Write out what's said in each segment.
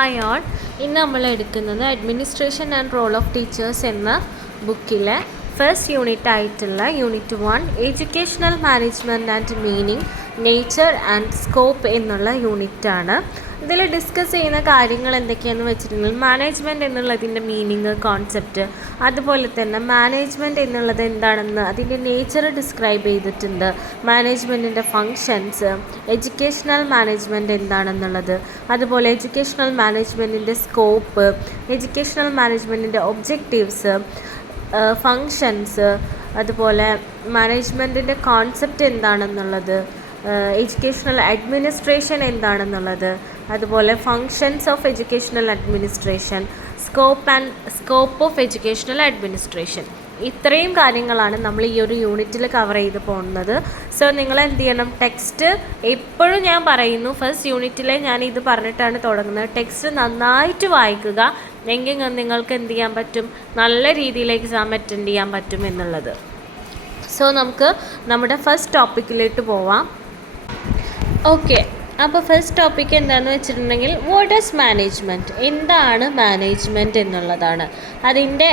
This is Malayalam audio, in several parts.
ഹായ് ഓൾ, ഇന്ന് നമ്മൾ എടുക്കുന്നത് administration and role of teachers എന്ന ബുക്കിലെ ഫസ്റ്റ് യൂണിറ്റ് ആയിട്ടുള്ള unit 1 educational management and meaning, nature and scope എന്നുള്ള യൂണിറ്റാണ്. ഇതിൽ ഡിസ്കസ് ചെയ്യുന്ന കാര്യങ്ങൾ എന്തൊക്കെയാണെന്ന് വെച്ചിട്ടുണ്ടെങ്കിൽ മാനേജ്മെൻറ്റ് എന്നുള്ളതിൻ്റെ മീനിങ്, കോൺസെപ്റ്റ്, അതുപോലെ തന്നെ മാനേജ്മെൻറ്റ് എന്നുള്ളത് എന്താണെന്ന് അതിൻ്റെ നേച്ചർ ഡിസ്ക്രൈബ് ചെയ്തിട്ടുണ്ട്, മാനേജ്മെൻറ്റിൻ്റെ ഫങ്ഷൻസ്, എഡ്യൂക്കേഷണൽ മാനേജ്മെൻറ്റ് എന്താണെന്നുള്ളത്, അതുപോലെ എഡ്യൂക്കേഷണൽ മാനേജ്മെൻറ്റിൻ്റെ സ്കോപ്പ്, എഡ്യൂക്കേഷണൽ മാനേജ്മെൻറ്റിൻ്റെ ഒബ്ജക്റ്റീവ്സ്, ഫങ്ഷൻസ്, അതുപോലെ മാനേജ്മെൻറ്റിൻ്റെ കോൺസെപ്റ്റ് എന്താണെന്നുള്ളത്, എഡ്യൂക്കേഷണൽ അഡ്മിനിസ്ട്രേഷൻ എന്താണെന്നുള്ളത്, അതുപോലെ functions of educational administration, scope of educational administration. ഇത്രയും കാര്യങ്ങളാണ് നമ്മൾ ഈ ഒരു യൂണിറ്റിൽ കവർ ചെയ്ത് പോകുന്നത്. സോ നിങ്ങൾ എന്ത് ചെയ്യണം, ടെക്സ്റ്റ് എപ്പോഴും ഞാൻ പറയുന്നു, ഫസ്റ്റ് യൂണിറ്റിലെ ഞാൻ ഇത് പറഞ്ഞിട്ടാണ് തുടങ്ങുന്നത്, ടെക്സ്റ്റ് നന്നായിട്ട് വായിക്കുക, എങ്കിൽ നിങ്ങൾക്ക് എന്ത് ചെയ്യാൻ പറ്റും, നല്ല രീതിയിൽ എക്സാം അറ്റൻഡ് ചെയ്യാൻ പറ്റും എന്നുള്ളത്. സോ നമുക്ക് നമ്മുടെ ഫസ്റ്റ് ടോപ്പിക്കിലേക്ക് പോവാം. ഓക്കെ, അപ്പോൾ ഫസ്റ്റ് ടോപ്പിക്ക് എന്താണെന്ന് വെച്ചിട്ടുണ്ടെങ്കിൽ വാട്ട് ഈസ് മാനേജ്മെൻറ്റ്, എന്താണ് മാനേജ്മെൻറ്റ് എന്നുള്ളതാണ്. അതിൻ്റെ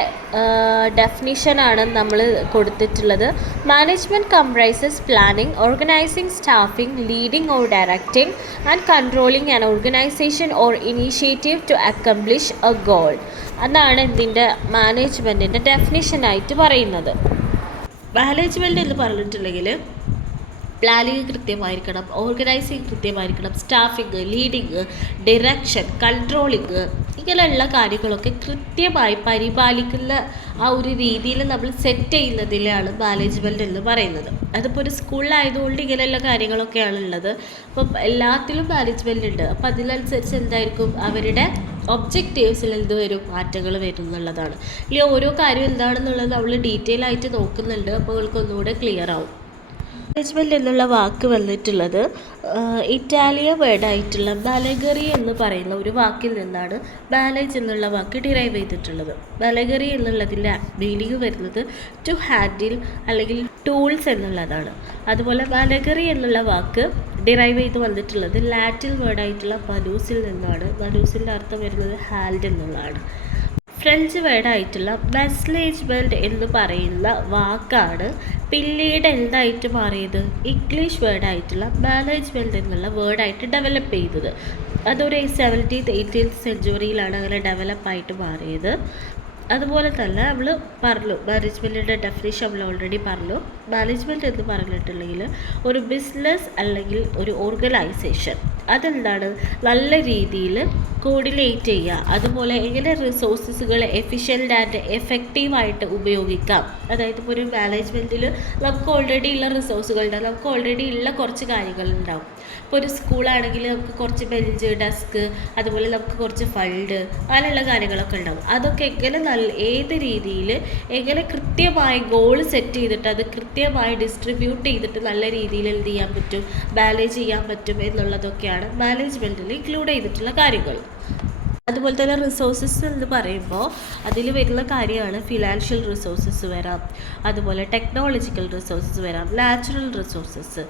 ഡെഫിനിഷനാണ് നമ്മൾ കൊടുത്തിട്ടുള്ളത്. Management comprises planning, organising, staffing, leading or directing and controlling an organisation or initiative to accomplish a goal. അതാണ് ഇതിൻ്റെ മാനേജ്മെൻറ്റിൻ്റെ ഡെഫിനിഷനായിട്ട് പറയുന്നത്. മാനേജ്മെൻറ്റ് എന്ന് പറഞ്ഞിട്ടുണ്ടെങ്കിൽ പ്ലാനിങ് കൃത്യമായിരിക്കണം, ഓർഗനൈസിങ് കൃത്യമായിരിക്കണം, സ്റ്റാഫിങ്, ലീഡിങ്, ഡയറക്ഷൻ, കൺട്രോളിങ്, ഇങ്ങനെയുള്ള കാര്യങ്ങളൊക്കെ കൃത്യമായി പരിപാലിക്കുന്ന ആ ഒരു രീതിയിൽ നമ്മൾ സെറ്റ് ചെയ്യുന്നതിലാണ് മാനേജ്മെൻറ്റ് എന്ന് പറയുന്നത്. അതിപ്പോൾ ഒരു സ്കൂളിലായതുകൊണ്ട് ഇങ്ങനെയുള്ള കാര്യങ്ങളൊക്കെയാണ് ഉള്ളത്. അപ്പം എല്ലാത്തിലും മാനേജ്മെൻറ്റ് ഉണ്ട്. അപ്പോൾ അതിനനുസരിച്ച് എന്തായിരിക്കും അവരുടെ ഒബ്ജക്റ്റീവ്സിൽ എന്ത് വരും, മാറ്റങ്ങൾ വരും എന്നുള്ളതാണ്. ഇനി ഓരോ കാര്യം എന്താണെന്നുള്ളത് നമ്മൾ ഡീറ്റെയിൽ ആയിട്ട് നോക്കുന്നുണ്ട്. അപ്പോൾ നിങ്ങൾക്ക് ഒന്നുകൂടെ ക്ലിയർ ആവും. മാനേജ്മെൻറ്റ് എന്നുള്ള വാക്ക് വന്നിട്ടുള്ളത് ഇറ്റാലിയൻ വേർഡായിട്ടുള്ള ബാലഗറി എന്ന് പറയുന്ന ഒരു വാക്കിൽ നിന്നാണ് മാനേജ് എന്നുള്ള വാക്ക് ഡിറൈവ് ചെയ്തിട്ടുള്ളത്. ബാലഗറി എന്നുള്ളതിൻ്റെ മീനിങ് വരുന്നത് ടു ഹാൻഡിൽ അല്ലെങ്കിൽ ടൂൾസ് എന്നുള്ളതാണ്. അതുപോലെ ബാലഗറി എന്നുള്ള വാക്ക് ഡിറൈവ് ചെയ്ത് വന്നിട്ടുള്ളത് ലാറ്റിൻ വേർഡായിട്ടുള്ള മനൂസിൽ നിന്നാണ്. മനൂസിൻ്റെ അർത്ഥം വരുന്നത് ഹാൻഡ് എന്നുള്ളതാണ്. ഫ്രഞ്ച് വേർഡായിട്ടുള്ള മാനേജ്മെൻറ്റ് എന്ന് പറയുന്ന വാക്കാണ് പിന്നീട് എന്തായിട്ട് മാറിയത്, ഇംഗ്ലീഷ് വേർഡായിട്ടുള്ള മാനേജ്മെൻറ്റ് എന്നുള്ള വേർഡായിട്ട് ഡെവലപ്പ് ചെയ്തത്. അതൊരു 17th 18th സെഞ്ച്വറിയിലാണ് അങ്ങനെ ഡെവലപ്പായിട്ട് മാറിയത്. അതുപോലെ തന്നെ നമ്മൾ പറഞ്ഞു, മാനേജ്മെൻറ്റിൻ്റെ ഡെഫിനിഷൻ നമ്മൾ ഓൾറെഡി പറഞ്ഞു. മാനേജ്മെൻറ്റ് എന്ന് പറഞ്ഞിട്ടുണ്ടെങ്കിൽ ഒരു ബിസിനസ് അല്ലെങ്കിൽ ഒരു ഓർഗനൈസേഷൻ അതെന്താണ് നല്ല രീതിയിൽ കോർഡിനേറ്റ് ചെയ്യുക, അതുപോലെ എങ്ങനെ റിസോഴ്സസുകളെ എഫിഷ്യൻ്റ് ആൻഡ് എഫക്റ്റീവായിട്ട് ഉപയോഗിക്കാം. അതായത് ഇപ്പോൾ ഒരു മാനേജ്മെൻറ്റിൽ നമുക്ക് ഓൾറെഡി ഉള്ള റിസോഴ്സുകളുണ്ടാവും, നമുക്ക് ഓൾറെഡി ഉള്ള കുറച്ച് കാര്യങ്ങളുണ്ടാവും. ഇപ്പോൾ ഒരു സ്കൂളാണെങ്കിൽ നമുക്ക് കുറച്ച് ബെഞ്ച്, ഡെസ്ക്, അതുപോലെ നമുക്ക് കുറച്ച് ഫണ്ട്, അങ്ങനെയുള്ള കാര്യങ്ങളൊക്കെ ഉണ്ടാവും. അതൊക്കെ എങ്ങനെ ഏത് രീതിയിൽ എങ്ങനെ കൃത്യമായി ഗോൾ സെറ്റ് ചെയ്തിട്ട് അത് കൃത്യമായി ഡിസ്ട്രിബ്യൂട്ട് ചെയ്തിട്ട് നല്ല രീതിയിൽ എന്ത് ചെയ്യാൻ പറ്റും, മാനേജ് ചെയ്യാൻ പറ്റും എന്നുള്ളതൊക്കെയാണ് മാനേജ്മെൻറ്റിൽ ഇൻക്ലൂഡ് ചെയ്തിട്ടുള്ള കാര്യങ്ങൾ. അതുപോലെ തന്നെ റിസോഴ്സസ് എന്ന് പറയുമ്പോൾ അതിൽ വരുന്ന കാര്യമാണ് ഫിനാൻഷ്യൽ റിസോഴ്സസ് വരാം, അതുപോലെ ടെക്നോളജിക്കൽ റിസോഴ്സസ് വരാം, നാച്ചുറൽ റിസോഴ്സസ്.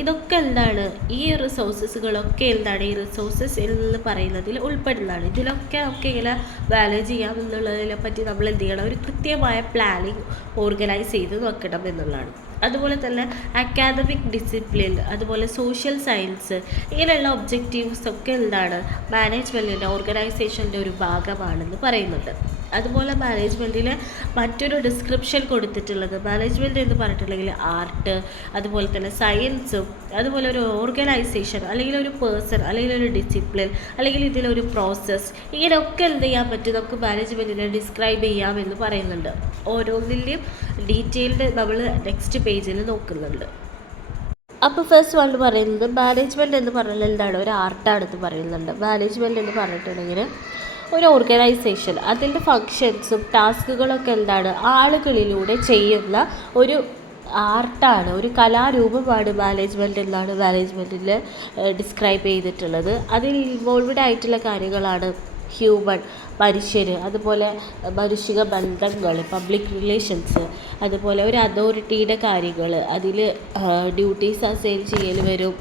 ഇതൊക്കെ എന്താണ്, ഈ റിസോഴ്സസുകളൊക്കെ എന്താണ്, ഈ റിസോഴ്സസ് എന്ന് പറയുന്നതിൽ ഉൾപ്പെടുന്നതാണ്. ഇതിലൊക്കെ നമുക്ക് എങ്ങനെ മാനേജ് ചെയ്യാം എന്നുള്ളതിനെ പറ്റി നമ്മൾ എന്ത് ചെയ്യണം, ഒരു കൃത്യമായ പ്ലാനിങ് ഓർഗനൈസ് ചെയ്ത് വെക്കണം എന്നുള്ളതാണ്. അതുപോലെ തന്നെ അക്കാദമിക് ഡിസിപ്ലിൻ, അതുപോലെ സോഷ്യൽ സയൻസ്, ഇങ്ങനെയുള്ള ഒബ്ജക്റ്റീവ്സ് ഒക്കെ എന്താണ് മാനേജ്മെൻറ്റിൻ്റെ ഓർഗനൈസേഷൻ്റെ ഒരു ഭാഗമാണെന്ന് പറയുന്നുണ്ട്. അതുപോലെ മാനേജ്മെൻറ്റിൽ മറ്റൊരു ഡിസ്ക്രിപ്ഷൻ കൊടുത്തിട്ടുള്ളത്, മാനേജ്മെൻറ്റ് എന്ന് പറഞ്ഞിട്ടുണ്ടെങ്കിൽ ആർട്ട്, അതുപോലെ തന്നെ സയൻസും, അതുപോലെ ഒരു ഓർഗനൈസേഷൻ അല്ലെങ്കിൽ ഒരു പേഴ്സൺ അല്ലെങ്കിൽ ഒരു ഡിസിപ്ലിൻ അല്ലെങ്കിൽ ഇതിലൊരു പ്രോസസ്സ്, ഇങ്ങനെയൊക്കെ എന്ത് ചെയ്യാൻ പറ്റും, നമുക്ക് മാനേജ്മെൻറ്റിനെ ഡിസ്ക്രൈബ് ചെയ്യാമെന്ന് പറയുന്നുണ്ട്. ഓരോന്നിൻ്റെയും ഡീറ്റെയിൽഡ് നമ്മൾ നെക്സ്റ്റ് പേജിൽ നോക്കുന്നുണ്ട്. അപ്പോൾ ഫസ്റ്റ് വൺ പറയുന്നത് മാനേജ്മെൻറ്റ് എന്ന് പറഞ്ഞാൽ എന്താണ്, ഒരു ആർട്ടാണെന്ന് പറയുന്നുണ്ട്. മാനേജ്മെൻറ്റ് എന്ന് പറഞ്ഞിട്ടുണ്ടെങ്കിൽ ഒരു ഓർഗനൈസേഷൻ അതിൻ്റെ ഫങ്ഷൻസും ടാസ്കുകളൊക്കെ എന്താണ് ആളുകളിലൂടെ ചെയ്യുന്ന ഒരു ആർട്ടാണ്, ഒരു കലാരൂപമാണ് മാനേജ്മെൻറ്റ് എന്നാണ് മാനേജ്മെൻറ്റിൽ ഡിസ്ക്രൈബ് ചെയ്തിട്ടുള്ളത്. അതിൽ ഇൻവോൾവ്ഡ് ആയിട്ടുള്ള കാര്യങ്ങളാണ് ഹ്യൂമൻ, മനുഷ്യർ, അതുപോലെ മനുഷ്യ ബന്ധങ്ങൾ, പബ്ലിക് റിലേഷൻസ്, അതുപോലെ ഒരു അതോറിറ്റിയുടെ കാര്യങ്ങൾ, അതിൽ ഡ്യൂട്ടീസ് അസൈൻ ചെയ്യൽ വരും,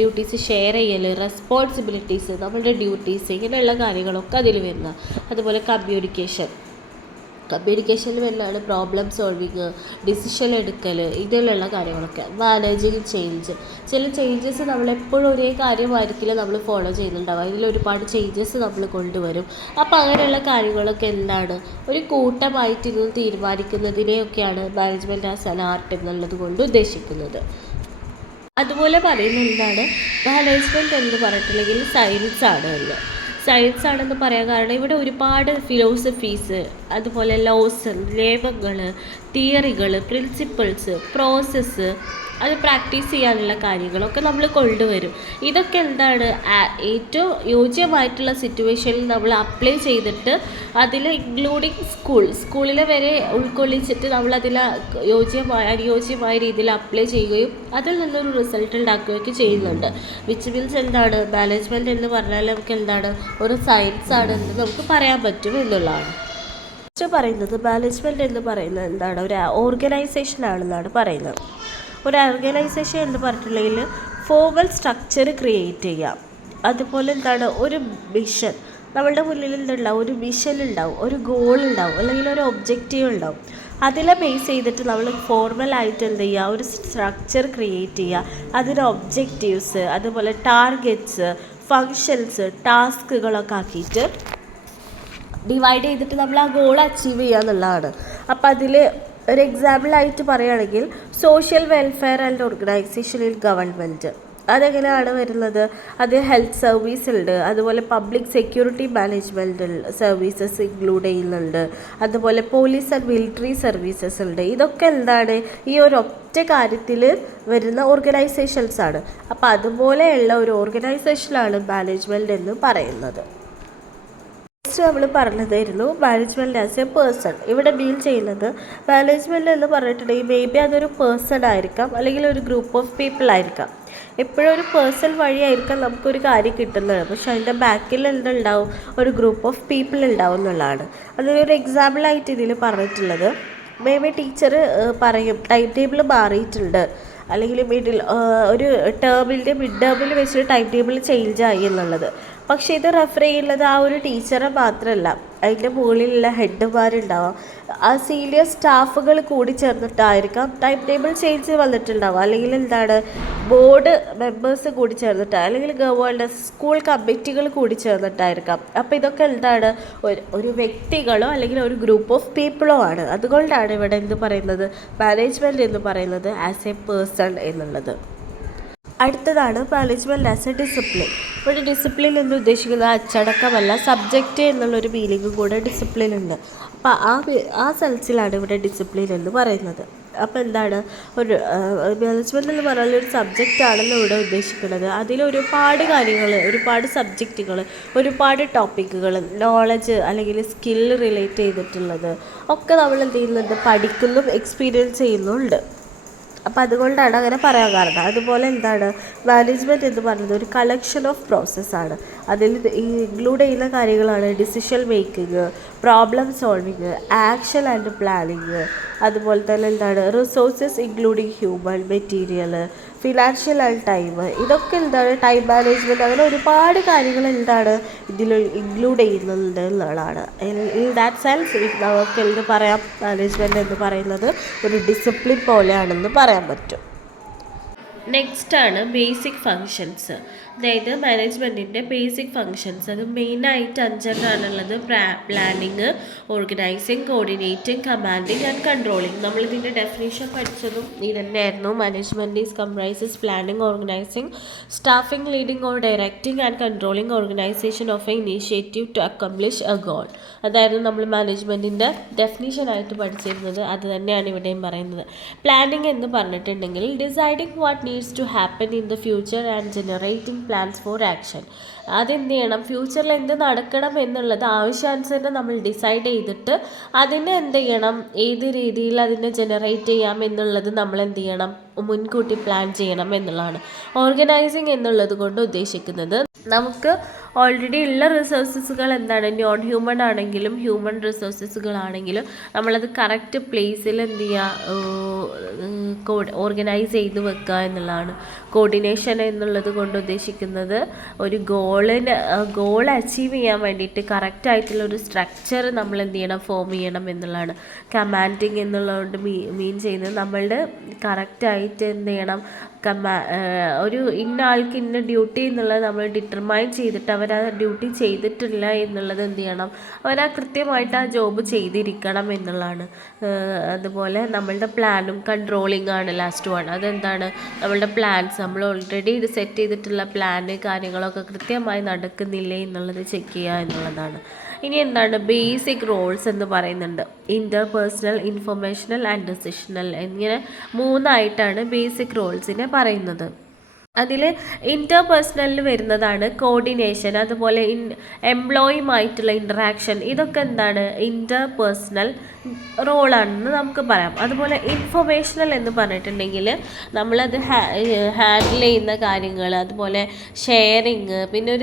ഡ്യൂട്ടീസ് ഷെയർ ചെയ്യൽ, റെസ്പോൺസിബിലിറ്റീസ്, നമ്മളുടെ ഡ്യൂട്ടീസ്, ഇങ്ങനെയുള്ള കാര്യങ്ങളൊക്കെ അതിൽ വരുന്ന. അതുപോലെ കമ്മ്യൂണിക്കേഷനിൽ വരുന്നതാണ് പ്രോബ്ലം സോൾവിങ്, ഡിസിഷൻ എടുക്കൽ, ഇതിലുള്ള കാര്യങ്ങളൊക്കെ. മാനേജിങ് ചേഞ്ച്, ചില ചേഞ്ചസ് നമ്മളെപ്പോഴും ഒരേ കാര്യമായിരിക്കില്ല നമ്മൾ ഫോളോ ചെയ്യുന്നുണ്ടാവുക, ഇതിലൊരുപാട് ചേഞ്ചസ് നമ്മൾ കൊണ്ടുവരും. അപ്പോൾ അങ്ങനെയുള്ള കാര്യങ്ങളൊക്കെ എന്താണ്, ഒരു കൂട്ടമായിട്ട് ഇത് തീരുമാനിക്കുന്നതിനെയൊക്കെയാണ് മാനേജ്മെൻറ്റ് ആസ് ആൻ ആർട്ട് എന്നുള്ളത് കൊണ്ട് ഉദ്ദേശിക്കുന്നത്. അതുപോലെ പറയുന്നത് എന്താണ്, മാനേജ്മെൻറ്റ് എന്ന് പറഞ്ഞിട്ടുണ്ടെങ്കിൽ സയൻസ് ആണ് എന്ന്. സയൻസ് ആണെന്ന് പറയാൻ കാരണം ഇവിടെ ഒരുപാട് ഫിലോസഫീസ്, അതുപോലെ ലോസ്, നിയമങ്ങൾ, തിയറികൾ, പ്രിൻസിപ്പിൾസ്, പ്രോസസ്സ്, അത് പ്രാക്ടീസ് ചെയ്യാനുള്ള കാര്യങ്ങളൊക്കെ നമ്മൾ കൊണ്ടുവരും. ഇതൊക്കെ എന്താണ്, ഏറ്റവും യോജ്യമായിട്ടുള്ള സിറ്റുവേഷനിൽ നമ്മൾ അപ്ലൈ ചെയ്തിട്ട് അതിൽ ഇൻക്ലൂഡിങ് സ്കൂളിലെ വരെ ഉൾക്കൊള്ളിച്ചിട്ട് നമ്മളതിൽ അനുയോജ്യമായ രീതിയിൽ അപ്ലൈ ചെയ്യുകയും അതിൽ നിന്നൊരു റിസൾട്ട് ഉണ്ടാക്കുകയൊക്കെ ചെയ്യുന്നുണ്ട്. വിച്ച് മീൻസ് എന്താണ്, മാനേജ്മെൻറ്റ് എന്ന് പറഞ്ഞാൽ നമുക്ക് എന്താണ്, ഒരു സയൻസ് ആണെന്ന് നമുക്ക് പറയാൻ പറ്റും എന്നുള്ളതാണ്. പറയുന്നത് മാനേജ്മെൻറ്റ് എന്ന് പറയുന്നത് എന്താണ്, ഒരു ഓർഗനൈസേഷൻ ആണെന്നാണ് പറയുന്നത്. ഒരു ഓർഗനൈസേഷൻ എന്ന് പറഞ്ഞിട്ടുണ്ടെങ്കിൽ ഫോർമൽ സ്ട്രക്ചർ ക്രിയേറ്റ് ചെയ്യാം. അതുപോലെ എന്താണ്, ഒരു മിഷൻ, നമ്മളുടെ മുന്നിൽ എന്തുണ്ടാവും, ഒരു മിഷൻ ഉണ്ടാവും, ഒരു ഗോൾ ഉണ്ടാവും, അല്ലെങ്കിൽ ഒരു ഒബ്ജക്റ്റീവ് ഉണ്ടാവും. അതിനെ ബേസ് ചെയ്തിട്ട് നമ്മൾ ഫോർമലായിട്ട് എന്ത് ചെയ്യുക, ഒരു സ്ട്രക്ചർ ക്രിയേറ്റ് ചെയ്യുക. അതിന് ഒബ്ജക്റ്റീവ്സ്, അതുപോലെ ടാർഗറ്റ്സ്, ഫങ്ഷൻസ്, ടാസ്കുകളൊക്കെ ആക്കിയിട്ട് ഡിവൈഡ് ചെയ്തിട്ട് നമ്മൾ ആ ഗോൾ അച്ചീവ് ചെയ്യുക എന്നുള്ളതാണ്. അപ്പോൾ അതിൽ ഒരു എക്സാമ്പിളായിട്ട് പറയുകയാണെങ്കിൽ social welfare and organisation in government, അതെങ്ങനെയാണ് വരുന്നത്, അത് ഹെൽത്ത് സർവീസ് ഉണ്ട്, അതുപോലെ public security management services include ചെയ്യുന്നുണ്ട്, അതുപോലെ പോലീസ് ആൻഡ് മിലിറ്ററി സർവീസസ് ഉണ്ട്. ഇതൊക്കെ എന്താണ്, ഈ ഒരു ഒറ്റ കാര്യത്തിൽ വരുന്ന ഓർഗനൈസേഷൻസ് ആണ്. അപ്പോൾ അതുപോലെയുള്ള ഒരു ഓർഗനൈസേഷനാണ് മാനേജ്മെൻറ്റ് എന്ന് പറയുന്നത്. നമ്മൾ പറഞ്ഞതായിരുന്നു മാനേജ്മെൻറ്റ് ആസ് എ പേഴ്സൺ. ഇവിടെ ഡീൽ ചെയ്യുന്നത് മാനേജ്മെൻറ്റ് എന്ന് പറഞ്ഞിട്ടുണ്ടെങ്കിൽ മേ ബി അതൊരു പേഴ്സൺ ആയിരിക്കാം, അല്ലെങ്കിൽ ഒരു ഗ്രൂപ്പ് ഓഫ് പീപ്പിൾ ആയിരിക്കാം. എപ്പോഴും ഒരു പേഴ്സൺ വഴിയായിരിക്കാം നമുക്കൊരു കാര്യം കിട്ടുന്നത്, പക്ഷെ അതിൻ്റെ ബാക്കിൽ എന്തുണ്ടാവും, ഒരു ഗ്രൂപ്പ് ഓഫ് പീപ്പിൾ ഉണ്ടാവും എന്നുള്ളതാണ്. അതിനൊരു എക്സാമ്പിളായിട്ട് ഇതിൽ പറഞ്ഞിട്ടുള്ളത്, മേ ബി ടീച്ചർ പറയും ടൈം ടേബിൾ മാറിയിട്ടുണ്ട്, അല്ലെങ്കിൽ ഒരു മിഡ് ടേമിൽ വെച്ചിട്ട് ടൈം ടേബിൾ ചേഞ്ച് ആയി എന്നുള്ളത്. പക്ഷേ ഇത് റെഫർ ചെയ്യുന്നത് ആ ഒരു ടീച്ചറെ മാത്രമല്ല, അതിൻ്റെ മുകളിലുള്ള ഹെഡ്മാരുണ്ടാവാം, ആ സീനിയർ സ്റ്റാഫുകൾ കൂടി ചേർന്നിട്ടായിരിക്കാം ടൈം ടേബിൾ ചേഞ്ച് വന്നിട്ടുണ്ടാവുക, അല്ലെങ്കിൽ എന്താണ് ബോർഡ് മെമ്പേഴ്സ് കൂടി ചേർന്നിട്ടാണ്, അല്ലെങ്കിൽ സ്കൂൾ കമ്മിറ്റികൾ കൂടി ചേർന്നിട്ടായിരിക്കാം. അപ്പോൾ ഇതൊക്കെ എന്താണ്, ഒരു വ്യക്തികളോ അല്ലെങ്കിൽ ഒരു ഗ്രൂപ്പ് ഓഫ് പീപ്പിളോ ആണ്. അതുകൊണ്ടാണ് ഇവിടെ എന്ത് പറയുന്നത്, മാനേജ്മെൻറ്റ് എന്ന് പറയുന്നത് ആസ് എ പേഴ്സൺ എന്നുള്ളത്. അടുത്തതാണ് മാനേജ്മെൻറ്റ് ആസ് എ ഡിസിപ്ലിൻ. ഇവിടെ ഡിസിപ്ലിൻ എന്ന് ഉദ്ദേശിക്കുന്നത് അച്ചടക്കമല്ല, സബ്ജക്റ്റ് എന്നുള്ളൊരു മീനിങ്ങും കൂടെ ഡിസിപ്ലിൻ ഉണ്ട്. അപ്പോൾ ആ സെൻസിലാണ് ഇവിടെ ഡിസിപ്ലിൻ എന്ന് പറയുന്നത്. അപ്പോൾ എന്താണ്, ഒരു മാനേജ്മെൻറ്റ് എന്ന് പറഞ്ഞാൽ ഒരു സബ്ജക്റ്റ് ആണെന്ന് ഇവിടെ ഉദ്ദേശിക്കുന്നത്. അതിലൊരുപാട് കാര്യങ്ങൾ, ഒരുപാട് സബ്ജക്റ്റുകൾ, ഒരുപാട് ടോപ്പിക്കുകൾ, നോളജ് അല്ലെങ്കിൽ സ്കില്ല് റിലേറ്റ് ചെയ്തിട്ടുള്ളത് ഒക്കെ നമ്മൾ എന്ത് ചെയ്യുന്നുണ്ട്, പഠിക്കുന്നും എക്സ്പീരിയൻസ് ചെയ്യുന്നുണ്ട്. അപ്പോൾ അതുകൊണ്ടാണ് അങ്ങനെ പറയാൻ കാരണം. അതുപോലെ എന്താണ്, മാനേജ്മെൻറ്റ് എന്ന് പറയുന്നത് ഒരു കളക്ഷൻ ഓഫ് പ്രോസസ്സാണ്. അതിൽ ഇൻക്ലൂഡ് ചെയ്യുന്ന കാര്യങ്ങളാണ് decision making, problem solving, action and planning, അതുപോലെ തന്നെ എന്താണ് resources including human material, financial and time. ഇതൊക്കെ എന്താണ് ടൈം മാനേജ്മെൻറ്റ്, അങ്ങനെ ഒരുപാട് കാര്യങ്ങൾ എന്താണ് ഇതിൽ ഇൻക്ലൂഡ് ചെയ്യുന്നുണ്ട് എന്നുള്ളതാണ്. ഇൻ ദാറ്റ് സെൻസ് നമുക്ക് എന്ത് പറയാം, മാനേജ്മെൻറ്റ് എന്ന് പറയുന്നത് ഒരു ഡിസിപ്ലിൻ പോലെയാണെന്ന് പറയാൻ പറ്റും. നെക്സ്റ്റാണ് ബേസിക് ഫങ്ഷൻസ്. അതായത് മാനേജ്മെൻറ്റിൻ്റെ ബേസിക് ഫങ്ഷൻസ്. അത് മെയിനായിട്ട് 5 planning, organising, coordinating, commanding and controlling. നമ്മളിതിൻ്റെ ഡെഫിനേഷൻ പഠിച്ചതും ഇതന്നെയായിരുന്നു. Management is comprises planning, organising, staffing, leading or directing and controlling organisation of a initiative to accomplish a goal. അതായിരുന്നു നമ്മൾ മാനേജ്മെൻറ്റിൻ്റെ ഡെഫിനേഷനായിട്ട് പഠിച്ചിരുന്നത്. അത് തന്നെയാണ് ഇവിടെയും പറയുന്നത്. പ്ലാനിങ് എന്ന് പറഞ്ഞിട്ടുണ്ടെങ്കിൽ deciding what needs to happen in the future and generating plans for action. അതെന്ത് ചെയ്യണം, ഫ്യൂച്ചറിൽ എന്ത് നടക്കണം എന്നുള്ളത് ആവശ്യാനുസരണം നമ്മൾ ഡിസൈഡ് ചെയ്തിട്ട് അതിനെ എന്ത് ചെയ്യണം, ഏത് രീതിയിൽ അതിനെ ജനറേറ്റ് ചെയ്യാം എന്നുള്ളത് നമ്മൾ എന്ത് ചെയ്യണം, മുൻകൂട്ടി പ്ലാൻ ചെയ്യണം എന്നുള്ളതാണ്. ഓർഗനൈസിങ് എന്നുള്ളത് കൊണ്ട് ഉദ്ദേശിക്കുന്നത് നമുക്ക് ഓൾറെഡി ഉള്ള റിസോഴ്സസുകൾ എന്താണ്, നോൺ ഹ്യൂമൺ ആണെങ്കിലും ഹ്യൂമൻ റിസോഴ്സസുകളാണെങ്കിലും നമ്മളത് കറക്റ്റ് പ്ലേസിൽ എന്ത് ചെയ്യുക, ഓർഗനൈസ് ചെയ്ത് വെക്കുക എന്നുള്ളതാണ്. കോർഡിനേഷൻ എന്നുള്ളത് കൊണ്ട് ഉദ്ദേശിക്കുന്നത് ഒരു ഗോൾ അച്ചീവ് ചെയ്യാൻ വേണ്ടിയിട്ട് കറക്റ്റായിട്ടുള്ള ഒരു സ്ട്രക്ചർ നമ്മൾ എന്ത് ചെയ്യണം, ഫോം ചെയ്യണം എന്നുള്ളതാണ്. കമാൻഡിങ് എന്നുള്ളതുകൊണ്ട് മീൻ ചെയ്യുന്നത് നമ്മളുടെ കറക്റ്റായിട്ട് എന്ത് ചെയ്യണം, ഒരു ഇന്ന ആൾക്ക് ഇന്ന ഡ്യൂട്ടി എന്നുള്ളത് നമ്മൾ ഡിറ്റർമൈൻ ചെയ്തിട്ട് അവർ ആ ഡ്യൂട്ടി ചെയ്തിട്ടില്ല എന്നുള്ളത് എന്ത് ചെയ്യണം, അവർ ആ കൃത്യമായിട്ട് ആ ജോബ് ചെയ്തിരിക്കണം എന്നുള്ളതാണ്. അതുപോലെ നമ്മളുടെ പ്ലാനും കൺട്രോളിംഗ് ആണ് ലാസ്റ്റ് വൺ. അതെന്താണ്, നമ്മളുടെ പ്ലാൻസ് നമ്മൾ ഓൾറെഡി സെറ്റ് ചെയ്തിട്ടുള്ള പ്ലാന് കാര്യങ്ങളൊക്കെ കൃത്യമായി നടക്കുന്നില്ലേ എന്നുള്ളത് ചെക്ക് ചെയ്യുക എന്നുള്ളതാണ്. ഇനി എന്താണ് ബേസിക് റോൾസ് എന്ന് പറയുന്നുണ്ട്. ഇൻ്റർപേഴ്സണൽ, ഇൻഫർമേഷണൽ ആൻഡ് ഡിസിഷണൽ എന്നിങ്ങനെ 3ആയിട്ടാണ് ബേസിക് റോൾസിനെ പറയുന്നത്. അതിൽ ഇൻ്റർപേഴ്സണലിൽ വരുന്നതാണ് കോർഡിനേഷൻ, അതുപോലെ എംപ്ലോയിയുമായിട്ടുള്ള ഇൻറ്ററാക്ഷൻ. ഇതൊക്കെ എന്താണ്, ഇൻ്റർപേഴ്സണൽ റോളാണെന്ന് നമുക്ക് പറയാം. അതുപോലെ ഇൻഫർമേഷണൽ എന്ന് പറഞ്ഞിട്ടുണ്ടെങ്കിൽ നമ്മളത് ഹാൻഡിൽ ചെയ്യുന്ന കാര്യങ്ങൾ, അതുപോലെ ഷെയറിങ്, പിന്നെ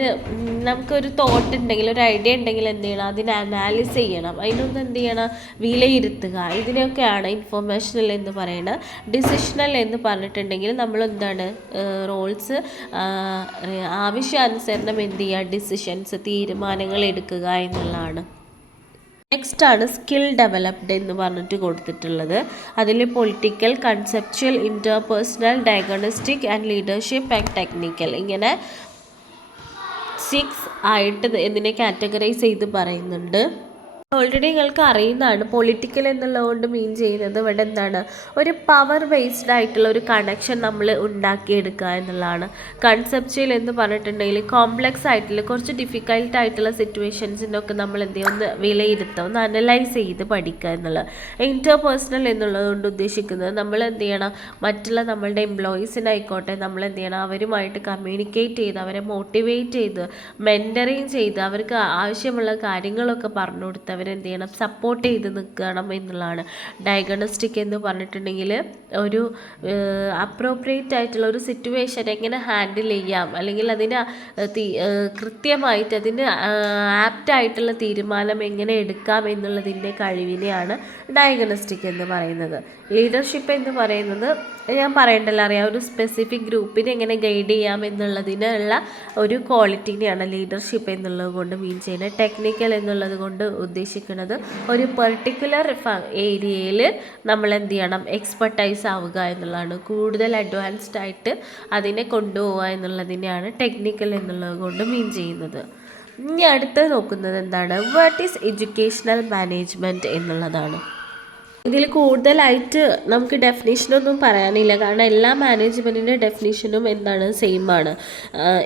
നമുക്കൊരു തോട്ട് ഉണ്ടെങ്കിൽ, ഒരു ഐഡിയ ഉണ്ടെങ്കിൽ എന്ത് ചെയ്യണം, അതിനെ അനാലിസ് ചെയ്യണം, അതിനൊന്ന് എന്ത് ചെയ്യണം, വിലയിരുത്തുക. ഇതിനൊക്കെയാണ് ഇൻഫർമേഷണൽ എന്ന് പറയുന്നത്. ഡിസിഷണൽ എന്ന് പറഞ്ഞിട്ടുണ്ടെങ്കിൽ നമ്മൾ എന്താണ്, റോൾസ് ആവശ്യാനുസരണം എന്ത് ചെയ്യുക, ഡിസിഷൻസ്, തീരുമാനങ്ങൾ എടുക്കുക എന്നുള്ളതാണ്. നെക്സ്റ്റ് ആണ് സ്കിൽ ഡെവലപ്ഡ് എന്ന് പറഞ്ഞിട്ട് കൊടുത്തിട്ടുള്ളത്. അതിൽ political, conceptual, interpersonal, diagnostic and leadership and technical, ഇങ്ങനെ 6 ആയിട്ട് ഇതിനെ കാറ്റഗറൈസ് ചെയ്ത് പറയുന്നുണ്ട്. ഓൾറെഡി നിങ്ങൾക്ക് അറിയുന്നതാണ്. പൊളിറ്റിക്കൽ എന്നുള്ളതുകൊണ്ട് മീൻ ചെയ്യുന്നത് ഇവിടെ എന്താണ്, ഒരു പവർ ബേസ്ഡ് ആയിട്ടുള്ള ഒരു കണക്ഷൻ നമ്മൾ ഉണ്ടാക്കിയെടുക്കുക എന്നുള്ളതാണ്. കൺസെപ്ച്വൽ എന്ന് പറഞ്ഞിട്ടുണ്ടെങ്കിൽ കോംപ്ലക്സ് ആയിട്ടുള്ള കുറച്ച് ഡിഫിക്കൽട്ട് ആയിട്ടുള്ള സിറ്റുവേഷൻസിനൊക്കെ നമ്മൾ എന്ത് ചെയ്യുക, ഒന്ന് വിലയിരുത്തുക, ഒന്ന് അനലൈസ് ചെയ്ത് പഠിക്കുക എന്നുള്ളത്. ഇൻ്റർപേഴ്സണൽ എന്നുള്ളത് കൊണ്ട് ഉദ്ദേശിക്കുന്നത് നമ്മൾ എന്ത് ചെയ്യണം, മറ്റുള്ള നമ്മളുടെ എംപ്ലോയീസിനായിക്കോട്ടെ നമ്മൾ എന്ത് ചെയ്യണം, അവരുമായിട്ട് കമ്മ്യൂണിക്കേറ്റ് ചെയ്ത് അവരെ മോട്ടിവേറ്റ് ചെയ്ത് മെൻറ്ററിങ് ചെയ്ത് അവർക്ക് ആവശ്യമുള്ള കാര്യങ്ങളൊക്കെ പറഞ്ഞു കൊടുത്ത് അവരെന്ത് ചെയ്യണം, സപ്പോർട്ട് ചെയ്ത് നിൽക്കണം എന്നുള്ളതാണ്. ഡയഗ്നോസ്റ്റിക് എന്ന് പറഞ്ഞിട്ടുണ്ടെങ്കിൽ ഒരു അപ്രോപ്രിയേറ്റ് ആയിട്ടുള്ള ഒരു സിറ്റുവേഷൻ എങ്ങനെ ഹാൻഡിൽ ചെയ്യാം, അല്ലെങ്കിൽ അതിന് കൃത്യമായിട്ട് അതിന് ആപ്റ്റായിട്ടുള്ള തീരുമാനം എങ്ങനെ എടുക്കാം എന്നുള്ളതിൻ്റെ കഴിവിനെയാണ് ഡയഗ്നോസ്റ്റിക് എന്ന് പറയുന്നത്. ലീഡർഷിപ്പ് എന്ന് പറയുന്നത് ഞാൻ പറയണ്ടല്ലോ, അറിയാം, ഒരു സ്പെസിഫിക് ഗ്രൂപ്പിനെ എങ്ങനെ ഗൈഡ് ചെയ്യാം എന്നുള്ളതിനുള്ള ഒരു ക്വാളിറ്റീനെയാണ് ലീഡർഷിപ്പ് എന്നുള്ളത് കൊണ്ട് മീൻ ചെയ്യുന്നത്. ടെക്നിക്കൽ എന്നുള്ളത് കൊണ്ട് ഉദ്ദേശിക്കുന്നത് ഒരു പെർട്ടിക്കുലർ ഏരിയയിൽ നമ്മൾ എന്ത് ചെയ്യണം, എക്സ്പെർട്ടൈസ് ആവുക എന്നുള്ളതാണ്. കൂടുതൽ അഡ്വാൻസ്ഡ് ആയിട്ട് അതിനെ കൊണ്ടുപോവുക എന്നുള്ളതിനെയാണ് ടെക്നിക്കൽ എന്നുള്ളത് കൊണ്ട് മീൻ ചെയ്യുന്നത്. ഇനി അടുത്ത് നോക്കുന്നത് എന്താണ്, വാട്ട് ഈസ് എഡ്യൂക്കേഷണൽ മാനേജ്മെൻറ്റ് എന്നുള്ളതാണ്. ഇതിൽ കൂടുതലായിട്ട് നമുക്ക് ഡെഫിനേഷനൊന്നും പറയാനില്ല, കാരണം എല്ലാ മാനേജ്മെൻറ്റിൻ്റെ ഡെഫിനേഷനും എന്താണ്, സെയിം ആണ്.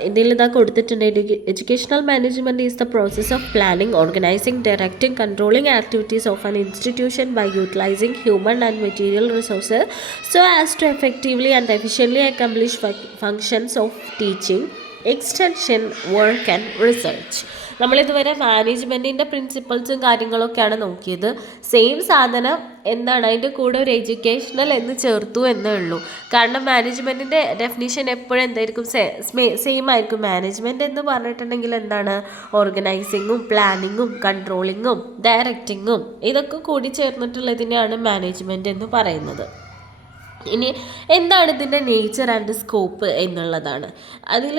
ഇതിൽ ഇതാ കൊടുത്തിട്ടുണ്ട്, educational management is the process of planning, organising, directing, controlling activities of an institution by utilising human and material resources so as to effectively and efficiently accomplish functions of teaching, extension, work and research. നമ്മളിതുവരെ മാനേജ്മെൻറ്റിൻ്റെ പ്രിൻസിപ്പൾസും കാര്യങ്ങളൊക്കെയാണ് നോക്കിയത്. സെയിം സാധനം എന്താണ്, അതിൻ്റെ കൂടെ ഒരു എഡ്യൂക്കേഷണൽ എന്ന് ചേർത്തു എന്നേ ഉള്ളൂ. കാരണം മാനേജ്മെൻറ്റിൻ്റെ ഡെഫിനിഷൻ എപ്പോഴും എന്തായിരിക്കും, സെയിം ആയിരിക്കും. മാനേജ്മെൻറ്റ് എന്ന് പറഞ്ഞിട്ടുണ്ടെങ്കിൽ എന്താണ്, ഓർഗനൈസിങ്ങും പ്ലാനിങ്ങും കൺട്രോളിങ്ങും ഡയറക്റ്റിങ്ങും ഇതൊക്കെ കൂടി ചേർന്നിട്ടുള്ളതിനെയാണ് മാനേജ്മെൻറ്റ് എന്ന് പറയുന്നത്. ഇനി എന്താണ് ഇതിൻ്റെ നേച്ചർ ആൻഡ് സ്കോപ്പ് എന്നുള്ളതാണ്. അതിൽ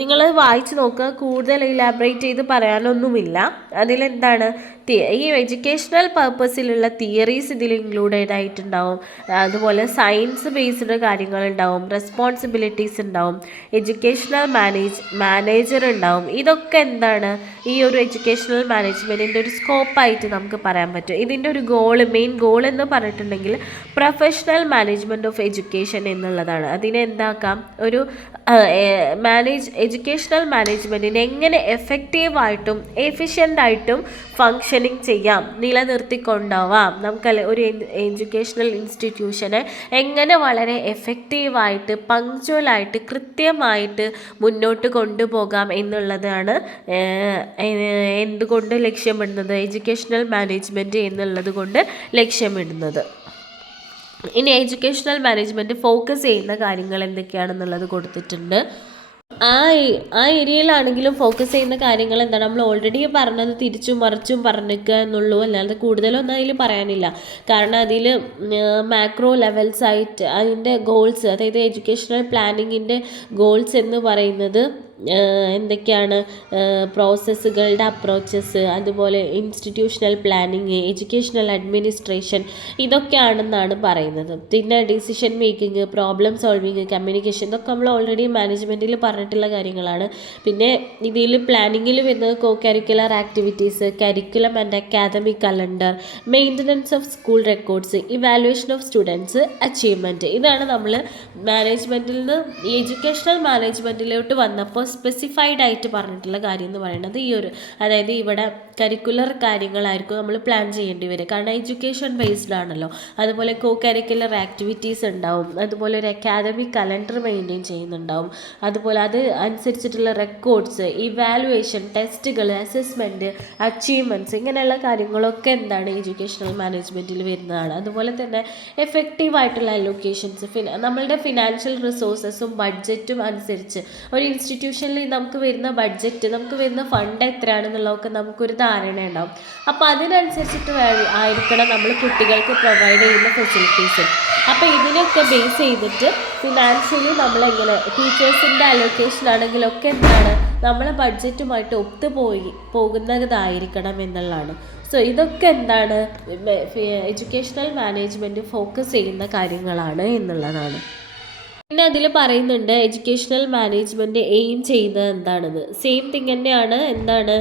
നിങ്ങൾ വായിച്ച് നോക്കുക, കൂടുതൽ ഇലാബറേറ്റ് ചെയ്ത് പറയാനൊന്നുമില്ല. അതിലെന്താണ്, ഈ എഡ്യൂക്കേഷണൽ പർപ്പസിലുള്ള തിയറീസ് ഇതിൽ ഇൻക്ലൂഡഡ് ആയിട്ടുണ്ടാവും. അതുപോലെ സയൻസ് ബേസ്ഡ് കാര്യങ്ങളുണ്ടാവും, റെസ്പോൺസിബിലിറ്റീസ് ഉണ്ടാവും, എഡ്യൂക്കേഷണൽ മാനേജർ ഉണ്ടാവും. ഇതൊക്കെ എന്താണ്, ഈ ഒരു എഡ്യൂക്കേഷണൽ മാനേജ്മെൻറ്റിൻ്റെ ഒരു സ്കോപ്പായിട്ട് നമുക്ക് പറയാൻ പറ്റും. ഇതിൻ്റെ ഒരു മെയിൻ ഗോൾ എന്ന് പറഞ്ഞിട്ടുണ്ടെങ്കിൽ പ്രൊഫഷണൽ മാനേജ്മെൻറ്റ് ഓഫ് എഡ്യൂക്കേഷൻ എന്നുള്ളതാണ്. അതിനെ എന്താക്കാം, ഒരു എഡ്യൂക്കേഷണൽ മാനേജ്മെൻറ്റിനെ എങ്ങനെ എഫക്റ്റീവായിട്ടും എഫിഷ്യൻ്റായിട്ടും ഫങ്ഷനിങ് ചെയ്യാം, നിലനിർത്തിക്കൊണ്ടാവാം, നമുക്കല്ലേ ഒരു എഡ്യൂക്കേഷണൽ ഇൻസ്റ്റിറ്റ്യൂഷനെ എങ്ങനെ വളരെ എഫക്റ്റീവായിട്ട് പങ്ക്ച്വലായിട്ട് കൃത്യമായിട്ട് മുന്നോട്ട് കൊണ്ടുപോകാം എന്നുള്ളതാണ് എന്തുകൊണ്ട് ലക്ഷ്യമിടുന്നത്, എഡ്യൂക്കേഷണൽ മാനേജ്മെൻറ്റ് എന്നുള്ളത് കൊണ്ട് ലക്ഷ്യമിടുന്നത്. ഇനി എഡ്യൂക്കേഷണൽ മാനേജ്മെൻറ്റ് ഫോക്കസ് ചെയ്യുന്ന കാര്യങ്ങൾ എന്തൊക്കെയാണെന്നുള്ളത് കൊടുത്തിട്ടുണ്ട്. ആ ഏരിയയിലാണെങ്കിലും ഫോക്കസ് ചെയ്യുന്ന കാര്യങ്ങൾ എന്താണ്, നമ്മൾ ഓൾറെഡി പറഞ്ഞത് തിരിച്ചും മറിച്ചും പറഞ്ഞിക്കുക എന്നുള്ളൂ, അല്ലാതെ കൂടുതലൊന്നും അതിൽ പറയാനില്ല. കാരണം അതിൽ മാക്രോ ലെവൽസ് ആയിട്ട് അതിൻ്റെ ഗോൾസ്, അതായത് എഡ്യൂക്കേഷണൽ പ്ലാനിങ്ങിൻ്റെ ഗോൾസ് എന്ന് പറയുന്നത് എന്തൊക്കെയാണ്, പ്രോസസ്സുകളുടെ അപ്രോച്ചസ്, അതുപോലെ ഇൻസ്റ്റിറ്റ്യൂഷണൽ പ്ലാനിങ്, എഡ്യൂക്കേഷണൽ അഡ്മിനിസ്ട്രേഷൻ, ഇതൊക്കെയാണെന്നാണ് പറയുന്നത്. പിന്നെ decision making, problem solving, communication, ഇതൊക്കെ നമ്മൾ ഓൾറെഡി മാനേജ്മെൻറ്റിൽ പറഞ്ഞിട്ടുള്ള കാര്യങ്ങളാണ്. പിന്നെ ഇതിൽ പ്ലാനിങ്ങിൽ വരുന്നത് co curricular activities, curriculum and academic calendar, maintenance of school records, evaluation of students achievement. ഇതാണ് നമ്മൾ മാനേജ്മെൻറ്റിൽ നിന്ന് എഡ്യൂക്കേഷണൽ മാനേജ്മെൻറ്റിലോട്ട് വന്നപ്പോൾ സ്പെസിഫൈഡ് ആയിട്ട് പറഞ്ഞിട്ടുള്ള കാര്യം എന്ന് പറയുന്നത് ഈ ഒരു, അതായത് ഇവിടെ കരിക്കുലർ കാര്യങ്ങളായിരിക്കും നമ്മൾ പ്ലാൻ ചെയ്യേണ്ടി വരും. കാരണം എഡ്യൂക്കേഷൻ ബേസ്ഡ് ആണല്ലോ. അതുപോലെ കോ കരിക്കുലർ ആക്ടിവിറ്റീസ് ഉണ്ടാവും, അതുപോലെ ഒരു അക്കാദമിക് കലണ്ടർ മെയിൻറ്റെയിൻ ചെയ്യുന്നുണ്ടാവും, അതുപോലെ അത് അനുസരിച്ചിട്ടുള്ള റെക്കോർഡ്സ്, ഇവാലുവേഷൻ, ടെസ്റ്റുകൾ, അസസ്മെൻറ്റ്, അച്ചീവ്മെൻറ്റ്സ്, ഇങ്ങനെയുള്ള കാര്യങ്ങളൊക്കെ എന്താണ് എഡ്യൂക്കേഷണൽ മാനേജ്മെൻറ്റിൽ വരുന്നതാണ്. അതുപോലെ തന്നെ എഫക്റ്റീവ് ആയിട്ടുള്ള അലൊക്കേഷൻസ്, നമ്മളുടെ ഫിനാൻഷ്യൽ റിസോഴ്സസും ബഡ്ജറ്റും അനുസരിച്ച് ഒരു ഇൻസ്റ്റിറ്റ്യൂഷനിൽ നമുക്ക് വരുന്ന ബഡ്ജറ്റ്, നമുക്ക് വരുന്ന ഫണ്ട് എത്രയാണെന്നുള്ളതൊക്കെ നമുക്കൊരു ധാരണ ഉണ്ടാവും. അപ്പോൾ അതിനനുസരിച്ചിട്ട് ആയിരിക്കണം നമ്മൾ കുട്ടികൾക്ക് പ്രൊവൈഡ് ചെയ്യുന്ന ഫെസിലിറ്റീസും. അപ്പോൾ ഇതിനൊക്കെ ബേസ് ചെയ്തിട്ട് ഫിനാൻഷ്യലി നമ്മളെങ്ങനെ ടീച്ചേഴ്സിൻ്റെ അലൊക്കേഷൻ ആണെങ്കിലൊക്കെ എന്താണ് നമ്മളെ ബഡ്ജറ്റുമായിട്ട് പോകുന്നതായിരിക്കണം എന്നുള്ളതാണ്. സോ ഇതൊക്കെ എന്താണ് എഡ്യൂക്കേഷണൽ മാനേജ്മെൻറ്റ് ഫോക്കസ് ചെയ്യുന്ന കാര്യങ്ങളാണ് എന്നുള്ളതാണ്. പിന്നെ അതിൽ പറയുന്നുണ്ട് എഡ്യൂക്കേഷണൽ മാനേജ്മെൻറ്റ് എയിം ചെയ്യുന്നത് എന്താണെന്ന്. സെയിം തിങ് തന്നെയാണ്. എന്താണ്,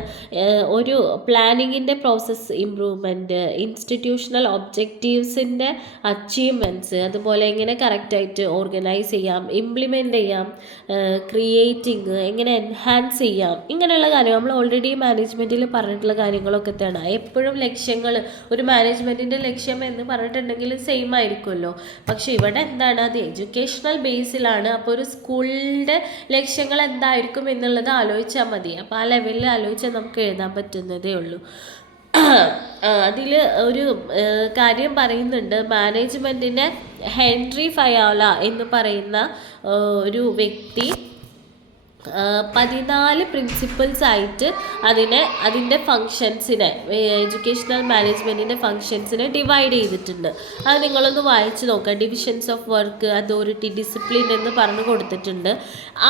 ഒരു പ്ലാനിങ്ങിൻ്റെ പ്രോസസ്സ് ഇമ്പ്രൂവ്മെൻറ്റ്, ഇൻസ്റ്റിറ്റ്യൂഷണൽ ഒബ്ജക്റ്റീവ്സിൻ്റെ അച്ചീവ്മെൻറ്റ്സ്, അതുപോലെ എങ്ങനെ കറക്റ്റായിട്ട് ഓർഗനൈസ് ചെയ്യാം, ഇംപ്ലിമെൻ്റ് ചെയ്യാം, ക്രിയേറ്റിംഗ്, എങ്ങനെ എൻഹാൻസ് ചെയ്യാം, ഇങ്ങനെയുള്ള കാര്യം നമ്മൾ ഓൾറെഡി മാനേജ്മെൻറ്റിൽ പറഞ്ഞിട്ടുള്ള കാര്യങ്ങളൊക്കെ തന്നെ. എപ്പോഴും ലക്ഷ്യങ്ങൾ, ഒരു മാനേജ്മെൻറ്റിൻ്റെ ലക്ഷ്യം എന്ന് പറഞ്ഞിട്ടുണ്ടെങ്കിൽ സെയിം ആയിരിക്കുമല്ലോ. പക്ഷേ ഇവിടെ എന്താണ്, അത് എഡ്യൂക്കേഷണൽ ബേസിലാണ്. അപ്പോൾ ഒരു സ്കൂളിൻ്റെ ലക്ഷ്യങ്ങൾ എന്തായിരിക്കും എന്നുള്ളത് ആലോചിച്ചാൽ മതി. അപ്പോൾ ആ ലെവലിൽ ആലോചിച്ചാൽ നമുക്ക് എഴുതാൻ പറ്റുന്നതേ ഉള്ളൂ. അതിൽ ഒരു കാര്യം പറയുന്നുണ്ട്, മാനേജ്മെൻറ്റിനെ ഹെൻറി ഫയോല എന്ന് പറയുന്ന ഒരു വ്യക്തി 14 പ്രിൻസിപ്പിൾസ് ആയിട്ട് അതിൻ്റെ ഫങ്ഷൻസിനെ, എഡ്യൂക്കേഷണൽ മാനേജ്മെൻറ്റിൻ്റെ ഫങ്ഷൻസിനെ ഡിവൈഡ് ചെയ്തിട്ടുണ്ട്. അത് നിങ്ങളൊന്ന് വായിച്ച് നോക്കുക. Divisions of work, authority, discipline എന്ന് പറഞ്ഞു കൊടുത്തിട്ടുണ്ട്.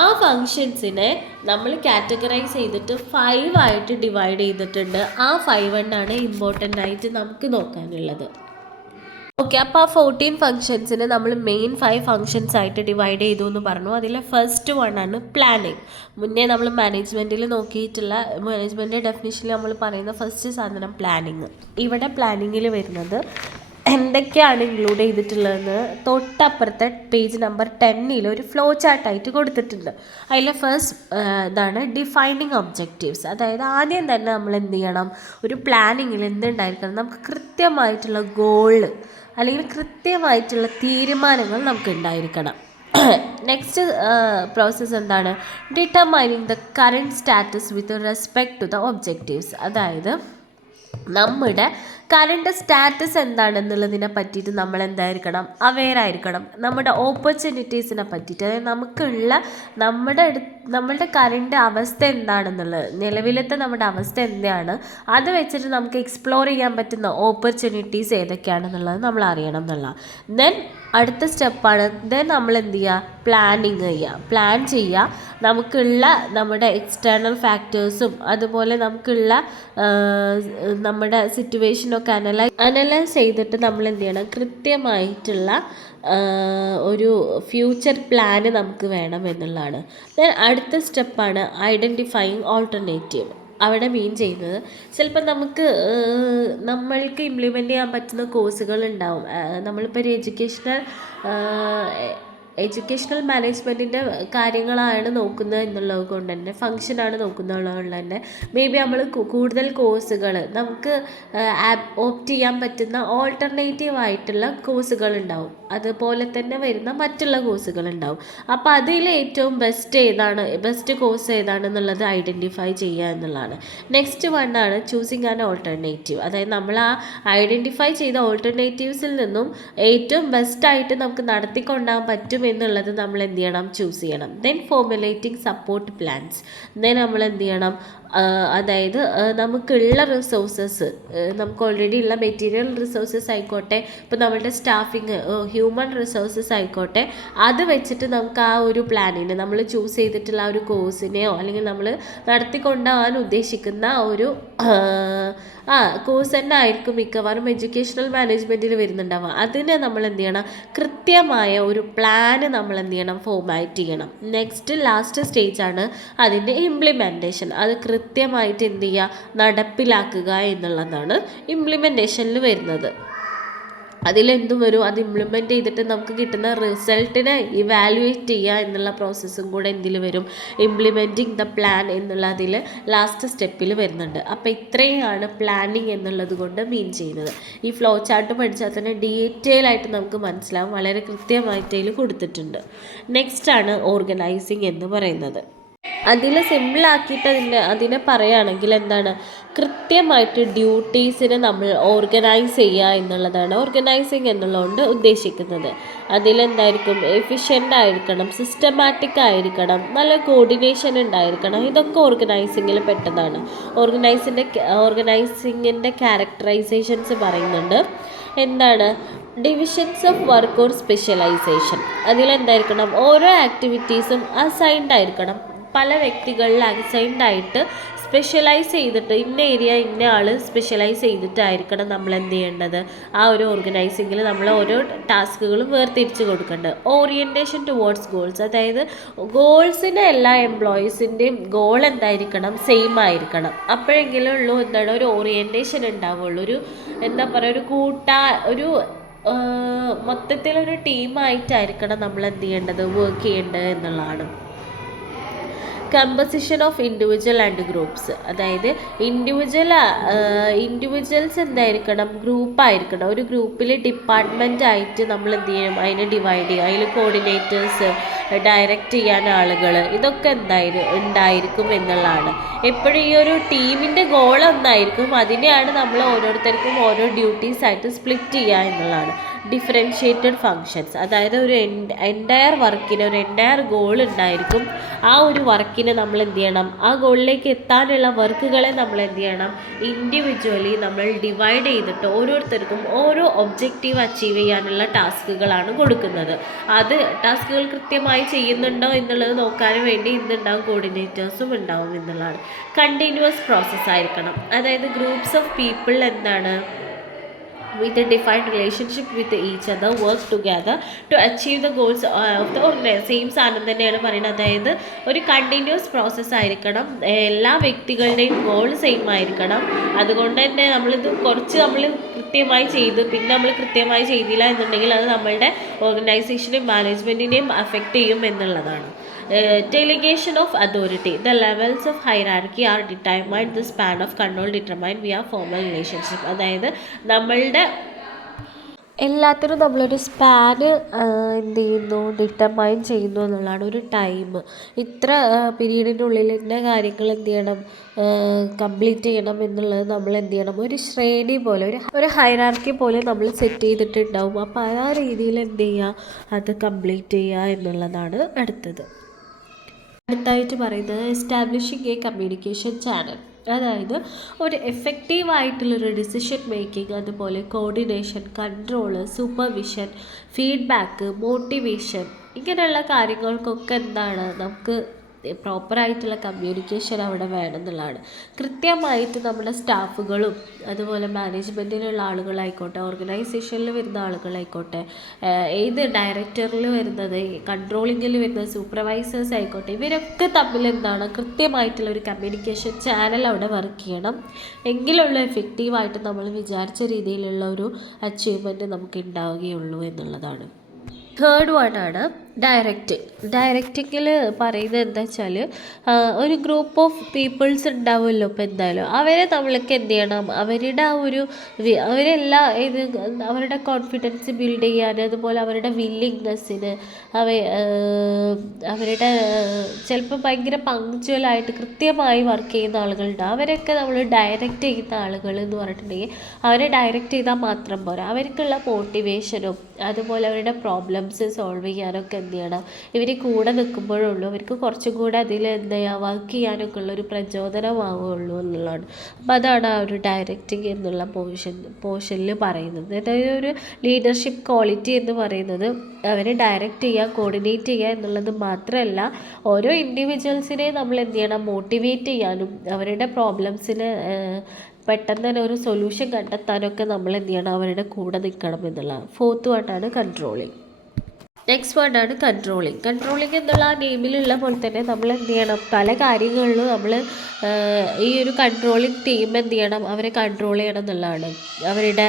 ആ ഫങ്ഷൻസിനെ നമ്മൾ കാറ്റഗറൈസ് ചെയ്തിട്ട് 5 ആയിട്ട് ഡിവൈഡ് ചെയ്തിട്ടുണ്ട്. ആ 5 എണ്ണമാണ് ഇമ്പോർട്ടൻ്റ് ആയിട്ട് നമുക്ക് നോക്കാനുള്ളത്. ഓക്കെ, അപ്പോൾ ആ 14 ഫങ്ഷൻസിന് നമ്മൾ മെയിൻ 5 ഫങ്ഷൻസ് ആയിട്ട് ഡിവൈഡ് ചെയ്തു എന്ന് പറഞ്ഞു. അതിൽ ഫസ്റ്റ് ആണ് പ്ലാനിങ്. മുന്നേ നമ്മൾ മാനേജ്മെൻറ്റിൽ നോക്കിയിട്ടുള്ള മാനേജ്മെൻറ്റ് ഡെഫിനിഷനിൽ നമ്മൾ പറയുന്ന ഫസ്റ്റ് സാധനം പ്ലാനിങ്. ഇവിടെ പ്ലാനിങ്ങിൽ വരുന്നത് എന്തൊക്കെയാണ് ഇൻക്ലൂഡ് ചെയ്തിട്ടുള്ളതെന്ന് തൊട്ടപ്പുറത്തെ പേജ് നമ്പർ 10 ഒരു ഫ്ലോ ചാർട്ടായിട്ട് കൊടുത്തിട്ടുണ്ട്. അതിൽ ഫസ്റ്റ് ഇതാണ് ഡിഫൈനിങ് ഒബ്ജക്റ്റീവ്സ്. അതായത് ആദ്യം തന്നെ നമ്മൾ എന്ത് ചെയ്യണം, ഒരു പ്ലാനിങ്ങിൽ എന്തുണ്ടായിരിക്കണം, നമുക്ക് കൃത്യമായിട്ടുള്ള ഗോള് അല്ലെങ്കിൽ കൃത്യമായിട്ടുള്ള തീരുമാനങ്ങൾ നമുക്ക് ഉണ്ടായിരിക്കണം. നെക്സ്റ്റ് പ്രോസസ്സ് എന്താണ്, determining the current status with respect to the objectives. അതായത് നമ്മുടെ കറണ്ട് സ്റ്റാറ്റസ് എന്താണെന്നുള്ളതിനെ പറ്റിയിട്ട് നമ്മൾ എന്തായിരിക്കണം, അവെയർ ആയിരിക്കണം. നമ്മുടെ ഓപ്പർച്യൂണിറ്റീസിനെ പറ്റിയിട്ട്, അതായത് നമുക്കുള്ള നമ്മളുടെ കറണ്ട് അവസ്ഥ എന്താണെന്നുള്ളത്, നിലവിലത്തെ നമ്മുടെ അവസ്ഥ എന്താണ്, അത് വെച്ചിട്ട് നമുക്ക് എക്സ്പ്ലോർ ചെയ്യാൻ പറ്റുന്ന ഓപ്പർച്യൂണിറ്റീസ് ഏതൊക്കെയാണെന്നുള്ളത് നമ്മൾ അറിയണം എന്നുള്ള. ദെൻ അടുത്ത സ്റ്റെപ്പാണ്, ദെൻ നമ്മൾ എന്ത് ചെയ്യുക, പ്ലാൻ ചെയ്യുക. നമുക്കുള്ള നമ്മുടെ എക്സ്റ്റേണൽ ഫാക്ടേഴ്സും അതുപോലെ നമുക്കുള്ള നമ്മുടെ സിറ്റുവേഷനൊക്കെ അനലൈസ് ചെയ്തിട്ട് നമ്മൾ എന്ത് ചെയ്യണം, കൃത്യമായിട്ടുള്ള ഒരു ഫ്യൂച്ചർ പ്ലാന് നമുക്ക് വേണം എന്നുള്ളതാണ്. ദെൻ അടുത്ത സ്റ്റെപ്പാണ് ഐഡൻറ്റിഫൈയിങ് ഓൾട്ടർനേറ്റീവ്. അവിടെ മീൻ ചെയ്യുന്നത് ചിലപ്പോൾ നമ്മൾക്ക് ഇംപ്ലിമെൻ്റ് ചെയ്യാൻ പറ്റുന്ന കോഴ്സുകൾ ഉണ്ടാവും. നമ്മളിപ്പോൾ ഒരു എഡ്യൂക്കേഷണൽ എഡ്യൂക്കേഷണൽ മാനേജ്മെൻറ്റിൻ്റെ കാര്യങ്ങളാണ് നോക്കുന്നത് എന്നുള്ളത് കൊണ്ട് തന്നെ ഫങ്ഷനാണ് നോക്കുന്നുള്ളത് തന്നെ മേ ബി നമ്മൾ കൂടുതൽ കോഴ്സുകൾ നമുക്ക് ഓപ്റ്റ് ചെയ്യാൻ പറ്റുന്ന ഓൾട്ടർനേറ്റീവ് ആയിട്ടുള്ള കോഴ്സുകൾ ഉണ്ടാവും, അതുപോലെ തന്നെ വരുന്ന മറ്റുള്ള കോഴ്സുകൾ ഉണ്ടാവും. അപ്പോൾ അതിൽ ഏറ്റവും ബെസ്റ്റ് കോഴ്സ് ഏതാണെന്നുള്ളത് ഐഡൻറ്റിഫൈ ചെയ്യുക എന്നുള്ളതാണ്. നെക്സ്റ്റ് വണ്ണാണ് ചൂസിങ് ആൻ ഓൾട്ടർനേറ്റീവ്. അതായത് നമ്മൾ ആ ഐഡൻറ്റിഫൈ ചെയ്ത ഓൾട്ടർനേറ്റീവ്സിൽ നിന്നും ഏറ്റവും ബെസ്റ്റായിട്ട് നമുക്ക് നടത്തിക്കൊണ്ടാൻ പറ്റും എന്നുള്ളത് നമ്മൾ എന്ത് ചെയ്യണം, ചൂസ് ചെയ്യണം. Then formulating support plans. Then നമ്മൾ എന്ത് ചെയ്യണം, അതായത് നമുക്കുള്ള റിസോഴ്സസ്, നമുക്ക് ഓൾറെഡി ഉള്ള മെറ്റീരിയൽ റിസോഴ്സസ് ആയിക്കോട്ടെ, ഇപ്പോൾ നമ്മളുടെ സ്റ്റാഫിങ് ഹ്യൂമൻ റിസോഴ്സസ് ആയിക്കോട്ടെ, അത് വെച്ചിട്ട് നമുക്ക് ആ ഒരു പ്ലാനിന് നമ്മൾ ചൂസ് ചെയ്തിട്ടുള്ള ആ ഒരു കോഴ്സിനെയോ അല്ലെങ്കിൽ നമ്മൾ നടത്തിക്കൊണ്ടുപോകാൻ ഉദ്ദേശിക്കുന്ന ഒരു കോഴ്സ് തന്നെ ആയിരിക്കും മിക്കവാറും എഡ്യൂക്കേഷണൽ മാനേജ്മെൻറ്റിൽ വരുന്നുണ്ടാവുക. അതിനെ നമ്മൾ എന്ത് ചെയ്യണം, കൃത്യമായ ഒരു പ്ലാന് നമ്മൾ എന്ത് ചെയ്യണം, ഫോർമാറ്റ് ചെയ്യണം. നെക്സ്റ്റ് ലാസ്റ്റ് സ്റ്റേജാണ് അതിൻ്റെ ഇംപ്ലിമെൻറ്റേഷൻ. അത് കൃത്യമായിട്ട് എന്ത് ചെയ്യുക, നടപ്പിലാക്കുക എന്നുള്ളതാണ് ഇംപ്ലിമെൻറ്റേഷനിൽ വരുന്നത്. അതിലെന്തും വരും, അത് ഇംപ്ലിമെൻറ്റ് ചെയ്തിട്ട് നമുക്ക് കിട്ടുന്ന റിസൾട്ടിനെ ഇവാലുവേറ്റ് ചെയ്യുക എന്നുള്ള പ്രോസസ്സും കൂടെ എന്തിൽ വരും, ഇംപ്ലിമെൻറ്റിങ് ദ പ്ലാൻ എന്നുള്ള അതിൽ ലാസ്റ്റ് സ്റ്റെപ്പിൽ വരുന്നുണ്ട്. അപ്പോൾ ഇത്രയാണ് പ്ലാനിങ് എന്നുള്ളത് കൊണ്ട് മീൻ ചെയ്യുന്നത്. ഈ ഫ്ലോ ചാർട്ട് പഠിച്ചാൽ തന്നെ ഡീറ്റെയിൽ ആയിട്ട് നമുക്ക് മനസ്സിലാവും, വളരെ കൃത്യമായിട്ട് അതിൽ കൊടുത്തിട്ടുണ്ട്. നെക്സ്റ്റ് ആണ് ഓർഗനൈസിങ് എന്ന് പറയുന്നത്. അതിൽ സിമ്പിളാക്കിയിട്ട് അതിനെ പറയുകയാണെങ്കിൽ എന്താണ്, കൃത്യമായിട്ട് ഡ്യൂട്ടീസിനെ നമ്മൾ ഓർഗനൈസ് ചെയ്യുക എന്നുള്ളതാണ് ഓർഗനൈസിങ് എന്നുള്ളതുകൊണ്ട് ഉദ്ദേശിക്കുന്നത്. അതിലെന്തായിരിക്കും, എഫിഷ്യൻ്റ് ആയിരിക്കണം, സിസ്റ്റമാറ്റിക് ആയിരിക്കണം, നല്ല കോർഡിനേഷൻ ഉണ്ടായിരിക്കണം. ഇതൊക്കെ ഓർഗനൈസിങ്ങിൽ പെട്ടതാണ്. ഓർഗനൈസിങ്ങിൻ്റെ ക്യാരക്ടറൈസേഷൻസ് പറയുന്നുണ്ട്. എന്താണ്, divisions of work or specialisation. അതിലെന്തായിരിക്കണം, ഓരോ ആക്ടിവിറ്റീസും അസൈൻഡ് ആയിരിക്കണം, പല വ്യക്തികളിൽ അസൈൻഡ് ആയിട്ട് സ്പെഷ്യലൈസ് ചെയ്തിട്ട് ഇന്ന ഏരിയ ഇന്ന ആൾ സ്പെഷ്യലൈസ് ചെയ്തിട്ടായിരിക്കണം നമ്മൾ എന്ത് ചെയ്യേണ്ടത്, ആ ഒരു ഓർഗനൈസിങ്ങിൽ നമ്മൾ ഓരോ ടാസ്കുകളും വേർതിരിച്ച് കൊടുക്കേണ്ടത്. Orientation towards goals. അതായത് ഗോൾസിൻ്റെ എല്ലാ എംപ്ലോയീസിൻ്റെയും ഗോൾ എന്തായിരിക്കണം, സെയിം ആയിരിക്കണം. അപ്പോഴെങ്കിലും ഉള്ളൂ എന്താണ് ഒരു ഓറിയൻറ്റേഷൻ ഉണ്ടാവുള്ളൂ, ഒരു എന്താ പറയുക, ഒരു മൊത്തത്തിലൊരു ടീമായിട്ടായിരിക്കണം നമ്മൾ എന്ത് ചെയ്യേണ്ടത്, വർക്ക് ചെയ്യേണ്ടത് എന്നുള്ളതാണ്. Composition of individual and groups. അതായത് ഇൻഡിവിജ്വൽസ് എന്തായിരിക്കണം, ഗ്രൂപ്പായിരിക്കണം. ഒരു ഗ്രൂപ്പിൽ ഡിപ്പാർട്ട്മെൻ്റ് ആയിട്ട് നമ്മൾ എന്ത് ചെയ്യണം, അതിനെ ഡിവൈഡ് ചെയ്യുക. അതിൽ കോർഡിനേറ്റേഴ്സ്, ഡയറക്റ്റ് ചെയ്യാൻ ആളുകൾ, ഇതൊക്കെ ഉണ്ടായിരിക്കും എന്നുള്ളതാണ്. എപ്പോഴും ഈ ഒരു ടീമിൻ്റെ ഗോൾ ഒന്നായിരിക്കും, അതിനെയാണ് നമ്മൾ ഓരോരുത്തർക്കും ഓരോ ഡ്യൂട്ടീസായിട്ട് സ്പ്ലിറ്റ് ചെയ്യുക എന്നുള്ളതാണ്. Differentiated functions. അതായത് ഒരു എൻറ്റയർ വർക്കിന് ഒരു എൻറ്റയർ ഗോൾ ഉണ്ടായിരിക്കും. ആ ഒരു വർക്കിനെ നമ്മൾ എന്ത് ചെയ്യണം, ആ ഗോളിലേക്ക് എത്താനുള്ള വർക്കുകളെ നമ്മൾ എന്ത് ചെയ്യണം, ഇൻഡിവിജ്വലി നമ്മൾ ഡിവൈഡ് ചെയ്തിട്ട് ഓരോരുത്തർക്കും ഓരോ ഒബ്ജക്റ്റീവ് അച്ചീവ് ചെയ്യാനുള്ള ടാസ്കുകളാണ് കൊടുക്കുന്നത്. അത് ടാസ്കുകൾ കൃത്യമായി ചെയ്യുന്നുണ്ടോ എന്നുള്ളത് നോക്കാൻ വേണ്ടി ഇന്നുണ്ടാവും, കോർഡിനേറ്റേഴ്സും ഉണ്ടാവും എന്നുള്ളതാണ്. കണ്ടിന്യൂസ് പ്രോസസ്സ് ആയിരിക്കണം. അതായത് ഗ്രൂപ്പ്സ് ഓഫ് പീപ്പിൾ എന്താണ്, with a defined relationship with each other, work together to achieve the goals of the organization. Same സാധനം തന്നെയാണ് പറയുന്നത്. അതായത് ഒരു കണ്ടിന്യൂസ് പ്രോസസ്സ് ആയിരിക്കണം, എല്ലാ വ്യക്തികളുടെയും ഗോൾ സെയിം ആയിരിക്കണം. അതുകൊണ്ട് തന്നെ നമ്മളിത് നമ്മൾ കൃത്യമായി ചെയ്ത് പിന്നെ നമ്മൾ കൃത്യമായി ചെയ്തില്ല എന്നുണ്ടെങ്കിൽ അത് നമ്മളുടെ ഓർഗനൈസേഷനെയും മാനേജ്മെൻറ്റിനെയും അഫക്റ്റ് ചെയ്യും എന്നുള്ളതാണ്. Delegation of authority. The levels of hierarchy are determined. The span of control determined via formal relationship. അതായത് നമ്മളുടെ എല്ലാത്തിനും നമ്മളൊരു സ്പാന് എന്ത് ചെയ്യുന്നു, ഡിറ്റർമൈൻ ചെയ്യുന്നു എന്നുള്ളതാണ്. ഒരു ടൈം, ഇത്ര പീരീഡിനുള്ളിൽ ഇന്ന കാര്യങ്ങൾ എന്ത് ചെയ്യണം, കംപ്ലീറ്റ് ചെയ്യണം എന്നുള്ളത് നമ്മൾ എന്ത് ചെയ്യണം, ഒരു ശ്രേണി പോലെ ഒരു ഹൈറാർക്കി പോലെ നമ്മൾ സെറ്റ് ചെയ്തിട്ടുണ്ടാവും. അപ്പോൾ ആ രീതിയിൽ എന്ത് ചെയ്യുക, അത് കംപ്ലീറ്റ് ചെയ്യുക എന്നുള്ളതാണ് അടുത്തത്. അടുത്തായിട്ട് പറയുന്നത് എസ്റ്റാബ്ലിഷിങ് എ കമ്മ്യൂണിക്കേഷൻ ചാനൽ. അതായത് ഒരു എഫക്റ്റീവായിട്ടുള്ളൊരു ഡിസിഷൻ മേക്കിംഗ്, അതുപോലെ coordination, control, supervision, feedback, motivation, ഇങ്ങനെയുള്ള കാര്യങ്ങൾക്കൊക്കെ എന്താണ്, നമുക്ക് പ്രോപ്പറായിട്ടുള്ള കമ്മ്യൂണിക്കേഷൻ അവിടെ വേണമെന്നുള്ളതാണ്. കൃത്യമായിട്ട് നമ്മുടെ സ്റ്റാഫുകളും അതുപോലെ മാനേജ്മെൻറ്റിലുള്ള ആളുകളായിക്കോട്ടെ, ഓർഗനൈസേഷനിൽ വരുന്ന ആളുകളായിക്കോട്ടെ, ഏത് ഡയറക്ടറിൽ വരുന്നത്, കൺട്രോളിങ്ങിൽ വരുന്നത്, സൂപ്പർവൈസേഴ്സ് ആയിക്കോട്ടെ, ഇവരൊക്കെ തമ്മിൽ എന്താണ് കൃത്യമായിട്ടുള്ള ഒരു കമ്മ്യൂണിക്കേഷൻ ചാനൽ അവിടെ വർക്ക് ചെയ്യണം. എങ്കിലുള്ള എഫക്റ്റീവായിട്ട് നമ്മൾ വിചാരിച്ച രീതിയിലുള്ള ഒരു അച്ചീവ്മെൻറ്റ് നമുക്ക് ഉണ്ടാവുകയുള്ളൂ എന്നുള്ളതാണ്. തേർഡ് വൺ ആണ് ഡയറക്റ്റിങ്ങിൽ പറയുന്നത് എന്താ വെച്ചാൽ ഒരു ഗ്രൂപ്പ് ഓഫ് പീപ്പിൾസ് ഉണ്ടാവുമല്ലോ ഇപ്പോൾ എന്തായാലും അവരെ നമ്മൾക്ക് എന്ത് ചെയ്യണം, അവരുടെ ആ ഒരു അവരെല്ലാം അവരുടെ കോൺഫിഡൻസ് ബിൽഡ് ചെയ്യാൻ, അതുപോലെ അവരുടെ വില്ലിങ്നെസ്സിന് അവരുടെ ചിലപ്പോൾ ഭയങ്കര പങ്ക്ച്വലായിട്ട് കൃത്യമായി വർക്ക് ചെയ്യുന്ന ആളുകളുണ്ട്. അവരൊക്കെ നമ്മൾ ഡയറക്റ്റ് ചെയ്യുന്ന ആളുകൾ എന്ന് പറഞ്ഞിട്ടുണ്ടെങ്കിൽ അവരെ ഡയറക്റ്റ് ചെയ്താൽ മാത്രം പോരാ, അവർക്കുള്ള മോട്ടിവേഷനും അതുപോലെ അവരുടെ പ്രോബ്ലംസ് സോൾവ് ചെയ്യാനൊക്കെ എന്ത് ചെയ്യണം, ഇവർ കൂടെ നിൽക്കുമ്പോഴുള്ളൂ അവർക്ക് കുറച്ചും കൂടെ അതിൽ എന്താ ചെയ്യുക, വർക്ക് ചെയ്യാനൊക്കെ ഉള്ളൊരു പ്രചോദനമാവുകയുള്ളൂ എന്നുള്ളതാണ്. അപ്പോൾ അതാണ് ആ ഒരു ഡയറക്റ്റിംഗ് എന്നുള്ള പോർഷനിൽ പറയുന്നത്. അതായത് ഒരു ലീഡർഷിപ്പ് ക്വാളിറ്റി എന്ന് പറയുന്നത് അവരെ ഡയറക്റ്റ് ചെയ്യുക, കോർഡിനേറ്റ് ചെയ്യുക എന്നുള്ളത് മാത്രമല്ല, ഓരോ ഇൻഡിവിജ്വൽസിനെ നമ്മൾ എന്ത് ചെയ്യണം, മോട്ടിവേറ്റ് ചെയ്യാനും അവരുടെ പ്രോബ്ലംസിന് പെട്ടെന്ന് തന്നെ ഒരു സൊല്യൂഷൻ കണ്ടെത്താനൊക്കെ നമ്മൾ എന്ത് ചെയ്യണം, അവരുടെ കൂടെ നിൽക്കണം എന്നുള്ളതാണ്. ഫോർത്ത് വണ്ണാണ് കൺട്രോളിങ്. നെക്സ്റ്റ് വേർഡാണ് കൺട്രോളിങ് എന്നുള്ള ആ നെയിമിലുള്ള പോലെ തന്നെ നമ്മൾ എന്ത് ചെയ്യണം, പല കാര്യങ്ങളിലും നമ്മൾ ഈ ഒരു കൺട്രോളിങ് ടീം എന്ത് ചെയ്യണം, അവരെ കൺട്രോൾ ചെയ്യണം എന്നുള്ളതാണ്. അവരുടെ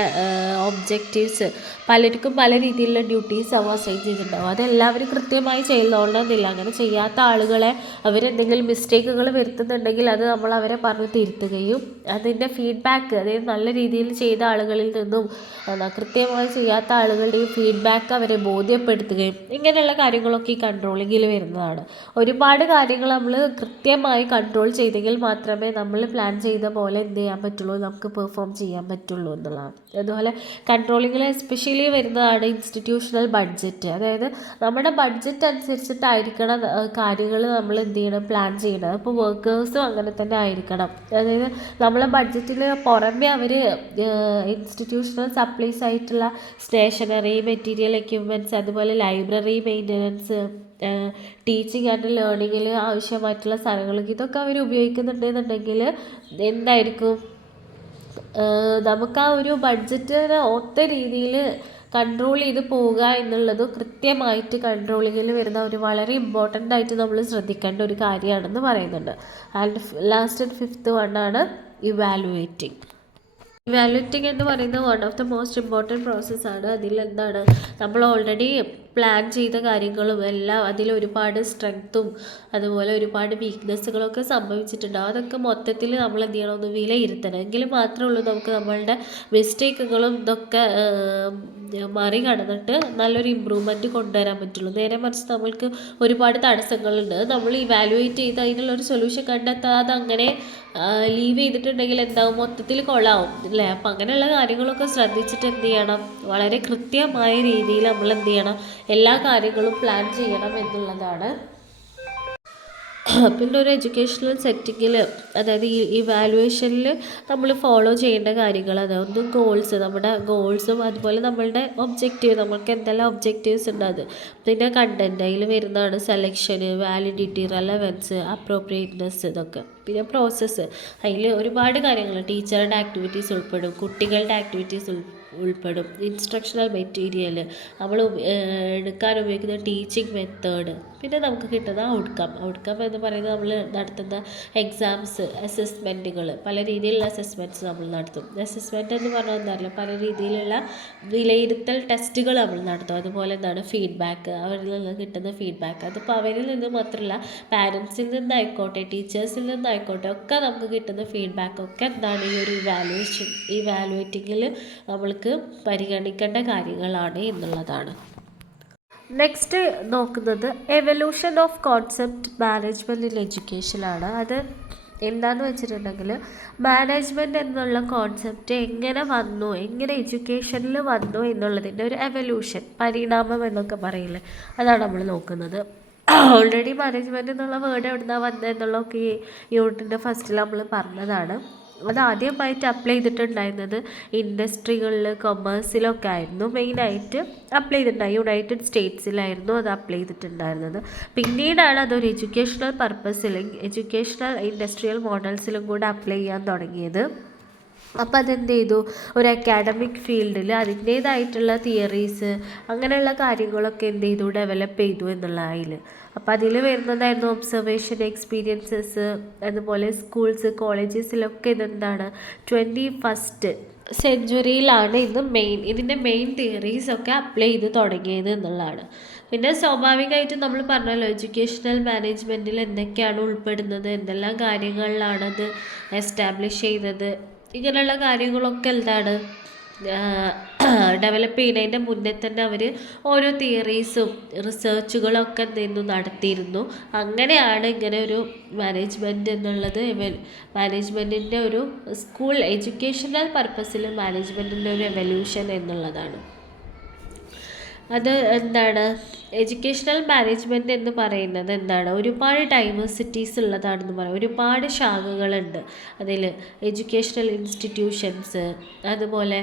ഒബ്ജക്റ്റീവ്സ് പലർക്കും പല രീതിയിലുള്ള ഡ്യൂട്ടീസ് ആവും അസൈൻ ചെയ്തിട്ടുണ്ടാവും. അതെല്ലാവരും കൃത്യമായി ചെയ്യണമെന്നില്ല. അങ്ങനെ ചെയ്യാത്ത ആളുകളെ അവരെന്തെങ്കിലും മിസ്റ്റേക്കുകൾ വരുത്തുന്നുണ്ടെങ്കിൽ അത് നമ്മൾ അവരെ പറഞ്ഞ് തിരുത്തുകയും അതിൻ്റെ ഫീഡ്ബാക്ക്, അതായത് നല്ല രീതിയിൽ ചെയ്ത ആളുകളിൽ നിന്നും കൃത്യമായി ചെയ്യാത്ത ആളുകളുടെയും ഫീഡ്ബാക്ക് അവരെ ബോധ്യപ്പെടുത്തുകയും, ഇങ്ങനെയുള്ള കാര്യങ്ങളൊക്കെ ഈ കൺട്രോളിങ്ങിൽ വരുന്നതാണ്. ഒരുപാട് കാര്യങ്ങൾ നമ്മൾ കൃത്യമായി കൺട്രോൾ ചെയ്തെങ്കിൽ മാത്രമേ നമ്മൾ പ്ലാൻ ചെയ്ത പോലെ എന്ത് ചെയ്യാൻ പറ്റുള്ളൂ, നമുക്ക് പെർഫോം ചെയ്യാൻ പറ്റുള്ളൂ എന്നുള്ളതാണ്. അതുപോലെ കൺട്രോളിങ്ങിൽ എസ്പെഷ്യലി വരുന്നതാണ് ഇൻസ്റ്റിറ്റ്യൂഷണൽ ബഡ്ജറ്റ്. അതായത് നമ്മുടെ ബഡ്ജറ്റ് അനുസരിച്ചിട്ടായിരിക്കണം കാര്യങ്ങൾ നമ്മൾ എന്ത് ചെയ്യണം, പ്ലാൻ ചെയ്യണം. അപ്പോൾ വർക്കേഴ്സും അങ്ങനെ തന്നെ ആയിരിക്കണം. അതായത് നമ്മളെ ബഡ്ജറ്റിൽ പുറമെ അവർ ഇൻസ്റ്റിറ്റ്യൂഷണൽ സപ്ലൈസ് ആയിട്ടുള്ള സ്റ്റേഷനറി, മെറ്റീരിയൽ, എക്യുപ്മെൻറ്റ്സ്, അതുപോലെ ലൈബ്രറി മെയിൻ്റനൻസ്, ടീച്ചിങ് ആൻഡ് ലേണിങ്ങിൽ ആവശ്യമായിട്ടുള്ള സാധനങ്ങൾ, ഇതൊക്കെ അവർ ഉപയോഗിക്കുന്നുണ്ടെന്നുണ്ടെങ്കിൽ എന്തായിരിക്കും, നമുക്ക് ആ ഒരു ബഡ്ജറ്റിന് ഒത്ത രീതിയിൽ കൺട്രോൾ ചെയ്ത് പോവുക എന്നുള്ളത് കൃത്യമായിട്ട് കൺട്രോളിങ്ങിൽ വരുന്ന ഒരു വളരെ ഇമ്പോർട്ടൻ്റ് ആയിട്ട് നമ്മൾ ശ്രദ്ധിക്കേണ്ട ഒരു കാര്യമാണെന്ന് പറയുന്നുണ്ട്. ആൻഡ് ലാസ്റ്റ് ആൻഡ് ഫിഫ്ത്ത് വണ്ണാണ് ഇവാലുവേറ്റിംഗ് എന്ന് പറയുന്നത് one of the most important പ്രോസസ്സാണ്. അതിലെന്താണ്, നമ്മൾ ഓൾറെഡി പ്ലാൻ ചെയ്ത കാര്യങ്ങളും എല്ലാം അതിൽ ഒരുപാട് സ്ട്രെങ്ത്തും അതുപോലെ ഒരുപാട് വീക്ക്നെസ്സുകളൊക്കെ സംഭവിച്ചിട്ടുണ്ടാവും. അതൊക്കെ മൊത്തത്തിൽ നമ്മൾ എന്ത് ചെയ്യണം, ഒന്ന് വിലയിരുത്തണം. എങ്കിൽ മാത്രമേ ഉള്ളൂ നമുക്ക് നമ്മളുടെ മിസ്റ്റേക്കുകളും ഇതൊക്കെ മറികടന്നിട്ട് നല്ലൊരു ഇമ്പ്രൂവ്മെൻറ്റ് കൊണ്ടുവരാൻ പറ്റുള്ളൂ. നേരെ മറിച്ച് നമ്മൾക്ക് ഒരുപാട് തടസ്സങ്ങളുണ്ട്, നമ്മൾ ഇവാലുവേറ്റ് ചെയ്ത് അതിനുള്ളൊരു സൊല്യൂഷൻ കണ്ടെത്താതെ അങ്ങനെ ലീവ് ചെയ്തിട്ടുണ്ടെങ്കിൽ എന്താവും, മൊത്തത്തിൽ കൊള്ളാവും അല്ലേ. അപ്പം അങ്ങനെയുള്ള കാര്യങ്ങളൊക്കെ ശ്രദ്ധിച്ചിട്ട് എന്ത് ചെയ്യണം, വളരെ കൃത്യമായ രീതിയിൽ നമ്മൾ എന്ത് ചെയ്യണം, എല്ലാ കാര്യങ്ങളും പ്ലാൻ ചെയ്യണം എന്നുള്ളതാണ്. പിന്നെ ഒരു എഡ്യൂക്കേഷണൽ സെറ്റിങ്ങിൽ, അതായത് ഈ ഇവാലുവേഷനിൽ നമ്മൾ ഫോളോ ചെയ്യേണ്ട കാര്യങ്ങൾ, അതായത് ഗോൾസ്, നമ്മുടെ ഗോൾസും അതുപോലെ നമ്മളുടെ ഒബ്ജക്റ്റീവ്, നമുക്ക് എന്തെല്ലാം ഒബ്ജക്റ്റീവ്സ് ഉണ്ട് അത്, പിന്നെ കണ്ടൻറ്റ്, അതിൽ വരുന്നതാണ് സെലക്ഷന്, വാലിഡിറ്റി, റെലവൻസ്, അപ്രോപ്രിയേറ്റ്നെസ്, ഇതൊക്കെ. പിന്നെ പ്രോസസ്സ്, അതിൽ ഒരുപാട് കാര്യങ്ങൾ, ടീച്ചറുടെ ആക്ടിവിറ്റീസ് ഉൾപ്പെടും, കുട്ടികളുടെ ആക്ടിവിറ്റീസ് ഉൾപ്പെടും, ഇൻസ്ട്രക്ഷണൽ മെറ്റീരിയൽ, നമ്മൾ എടുക്കാൻ ഉപയോഗിക്കുന്ന ടീച്ചിങ് മെത്തേഡ്, പിന്നെ നമുക്ക് കിട്ടുന്ന ഔട്ട്കം എന്ന് പറയുന്നത് നമ്മൾ നടത്തുന്ന എക്സാംസ്, അസസ്മെൻറ്റുകൾ, പല രീതിയിലുള്ള അസസ്മെൻറ്റ്സ് നമ്മൾ നടത്തും. അസസ്മെൻറ്റ് എന്ന് പറഞ്ഞാൽ എന്താ, പല രീതിയിലുള്ള വിലയിരുത്തൽ ടെസ്റ്റുകൾ നമ്മൾ നടത്തും. അതുപോലെ എന്താണ് ഫീഡ്ബാക്ക്, അവരിൽ നിന്ന് കിട്ടുന്ന ഫീഡ്ബാക്ക്, അതിപ്പോൾ അവരിൽ നിന്ന് മാത്രമല്ല പാരൻസിൽ നിന്നായിക്കോട്ടെ ടീച്ചേഴ്സിൽ നിന്നായിക്കോട്ടെ ഒക്കെ നമുക്ക് കിട്ടുന്ന ഫീഡ്ബാക്കൊക്കെ എന്താണ് ഈ ഒരു ഇവാലുവേറ്റിങ്ങിൽ നമ്മൾക്ക് പരിഗണിക്കേണ്ട കാര്യങ്ങളാണ് എന്നുള്ളതാണ്. നെക്സ്റ്റ് നോക്കുന്നത് evolution of concept management in എഡ്യൂക്കേഷനാണ്. അത് എന്താണെന്ന് വെച്ചിട്ടുണ്ടെങ്കിൽ മാനേജ്മെൻറ്റ് എന്നുള്ള കോൺസെപ്റ്റ് എങ്ങനെ വന്നു, എങ്ങനെ എഡ്യൂക്കേഷനിൽ വന്നു എന്നുള്ളതിൻ്റെ ഒരു എവല്യൂഷൻ, പരിണാമം എന്നൊക്കെ പറയില്ലേ, അതാണ് നമ്മൾ നോക്കുന്നത്. ഓൾറെഡി മാനേജ്മെൻറ്റ് എന്നുള്ള വേർഡ് എവിടുന്നാണ് വന്നത് എന്നുള്ളതൊക്കെ ഈ യൂണിറ്റിൻ്റെ ഫസ്റ്റിൽ നമ്മൾ പറഞ്ഞതാണ്. അത് ആദ്യമായിട്ട് അപ്ലൈ ചെയ്തിട്ടുണ്ടായിരുന്നത് ഇൻഡസ്ട്രികളിൽ, കൊമേഴ്സിലൊക്കെ ആയിരുന്നു മെയിനായിട്ട് അപ്ലൈ ചെയ്തിട്ടുണ്ടായി. യുണൈറ്റഡ് സ്റ്റേറ്റ്സിലായിരുന്നു അത് അപ്ലൈ ചെയ്തിട്ടുണ്ടായിരുന്നത്. പിന്നീടാണ് അതൊരു എഡ്യൂക്കേഷണൽ ഇൻഡസ്ട്രിയൽ മോഡൽസിലും കൂടെ അപ്ലൈ ചെയ്യാൻ തുടങ്ങിയത്. അപ്പോൾ അതെന്ത് ചെയ്തു, ഒരു അക്കാഡമിക് ഫീൽഡിൽ അതിൻ്റേതായിട്ടുള്ള തിയറീസ് അങ്ങനെയുള്ള കാര്യങ്ങളൊക്കെ എന്ത് ചെയ്തു, ഡെവലപ്പ് ചെയ്തു എന്നുള്ളതിൽ. അപ്പോൾ അതിൽ വരുന്നതായിരുന്നു ഒബ്സർവേഷൻ എക്സ്പീരിയൻസസ്. അതുപോലെ സ്കൂൾസ് കോളേജസിലൊക്കെ ഇതെന്താണ് 21st സെഞ്ച്വറിയിലാണ് ഇതിൻ്റെ മെയിൻ തിയറീസൊക്കെ അപ്ലൈ ചെയ്ത് തുടങ്ങിയത് എന്നുള്ളതാണ്. പിന്നെ സ്വാഭാവികമായിട്ടും നമ്മൾ പറഞ്ഞല്ലോ എഡ്യൂക്കേഷണൽ മാനേജ്മെൻറ്റിൽ എന്തൊക്കെയാണ് ഉൾപ്പെടുന്നത്, എന്തെല്ലാം കാര്യങ്ങളിലാണത് എസ്റ്റാബ്ലിഷ് ചെയ്തത്, ഇങ്ങനെയുള്ള കാര്യങ്ങളൊക്കെ എന്താണ് ഡെവലപ്പ് ചെയ്യുന്നതിൻ്റെ മുന്നേ തന്നെ അവർ ഓരോ തിയറീസും റിസർച്ചുകളൊക്കെ എന്തെയ്യുന്നു നടത്തിയിരുന്നു. അങ്ങനെയാണ് ഇങ്ങനെ ഒരു മാനേജ്മെൻറ്റ് എന്നുള്ളത്, മാനേജ്മെൻറ്റിൻ്റെ ഒരു സ്കൂൾ എഡ്യൂക്കേഷണൽ പർപ്പസിൽ മാനേജ്മെൻറ്റിൻ്റെ ഒരു എവല്യൂഷൻ എന്നുള്ളതാണ്. അത് എന്താണ്, എഡ്യൂക്കേഷണൽ മാനേജ്മെൻറ്റ് എന്ന് പറയുന്നത് എന്താണ്, ഒരുപാട് ഡൈവേഴ്സിറ്റീസ് ഉള്ളതാണെന്ന് പറയാം. ഒരുപാട് ശാഖകളുണ്ട് അതിൽ. എഡ്യൂക്കേഷണൽ ഇൻസ്റ്റിറ്റ്യൂഷൻസ്, അതുപോലെ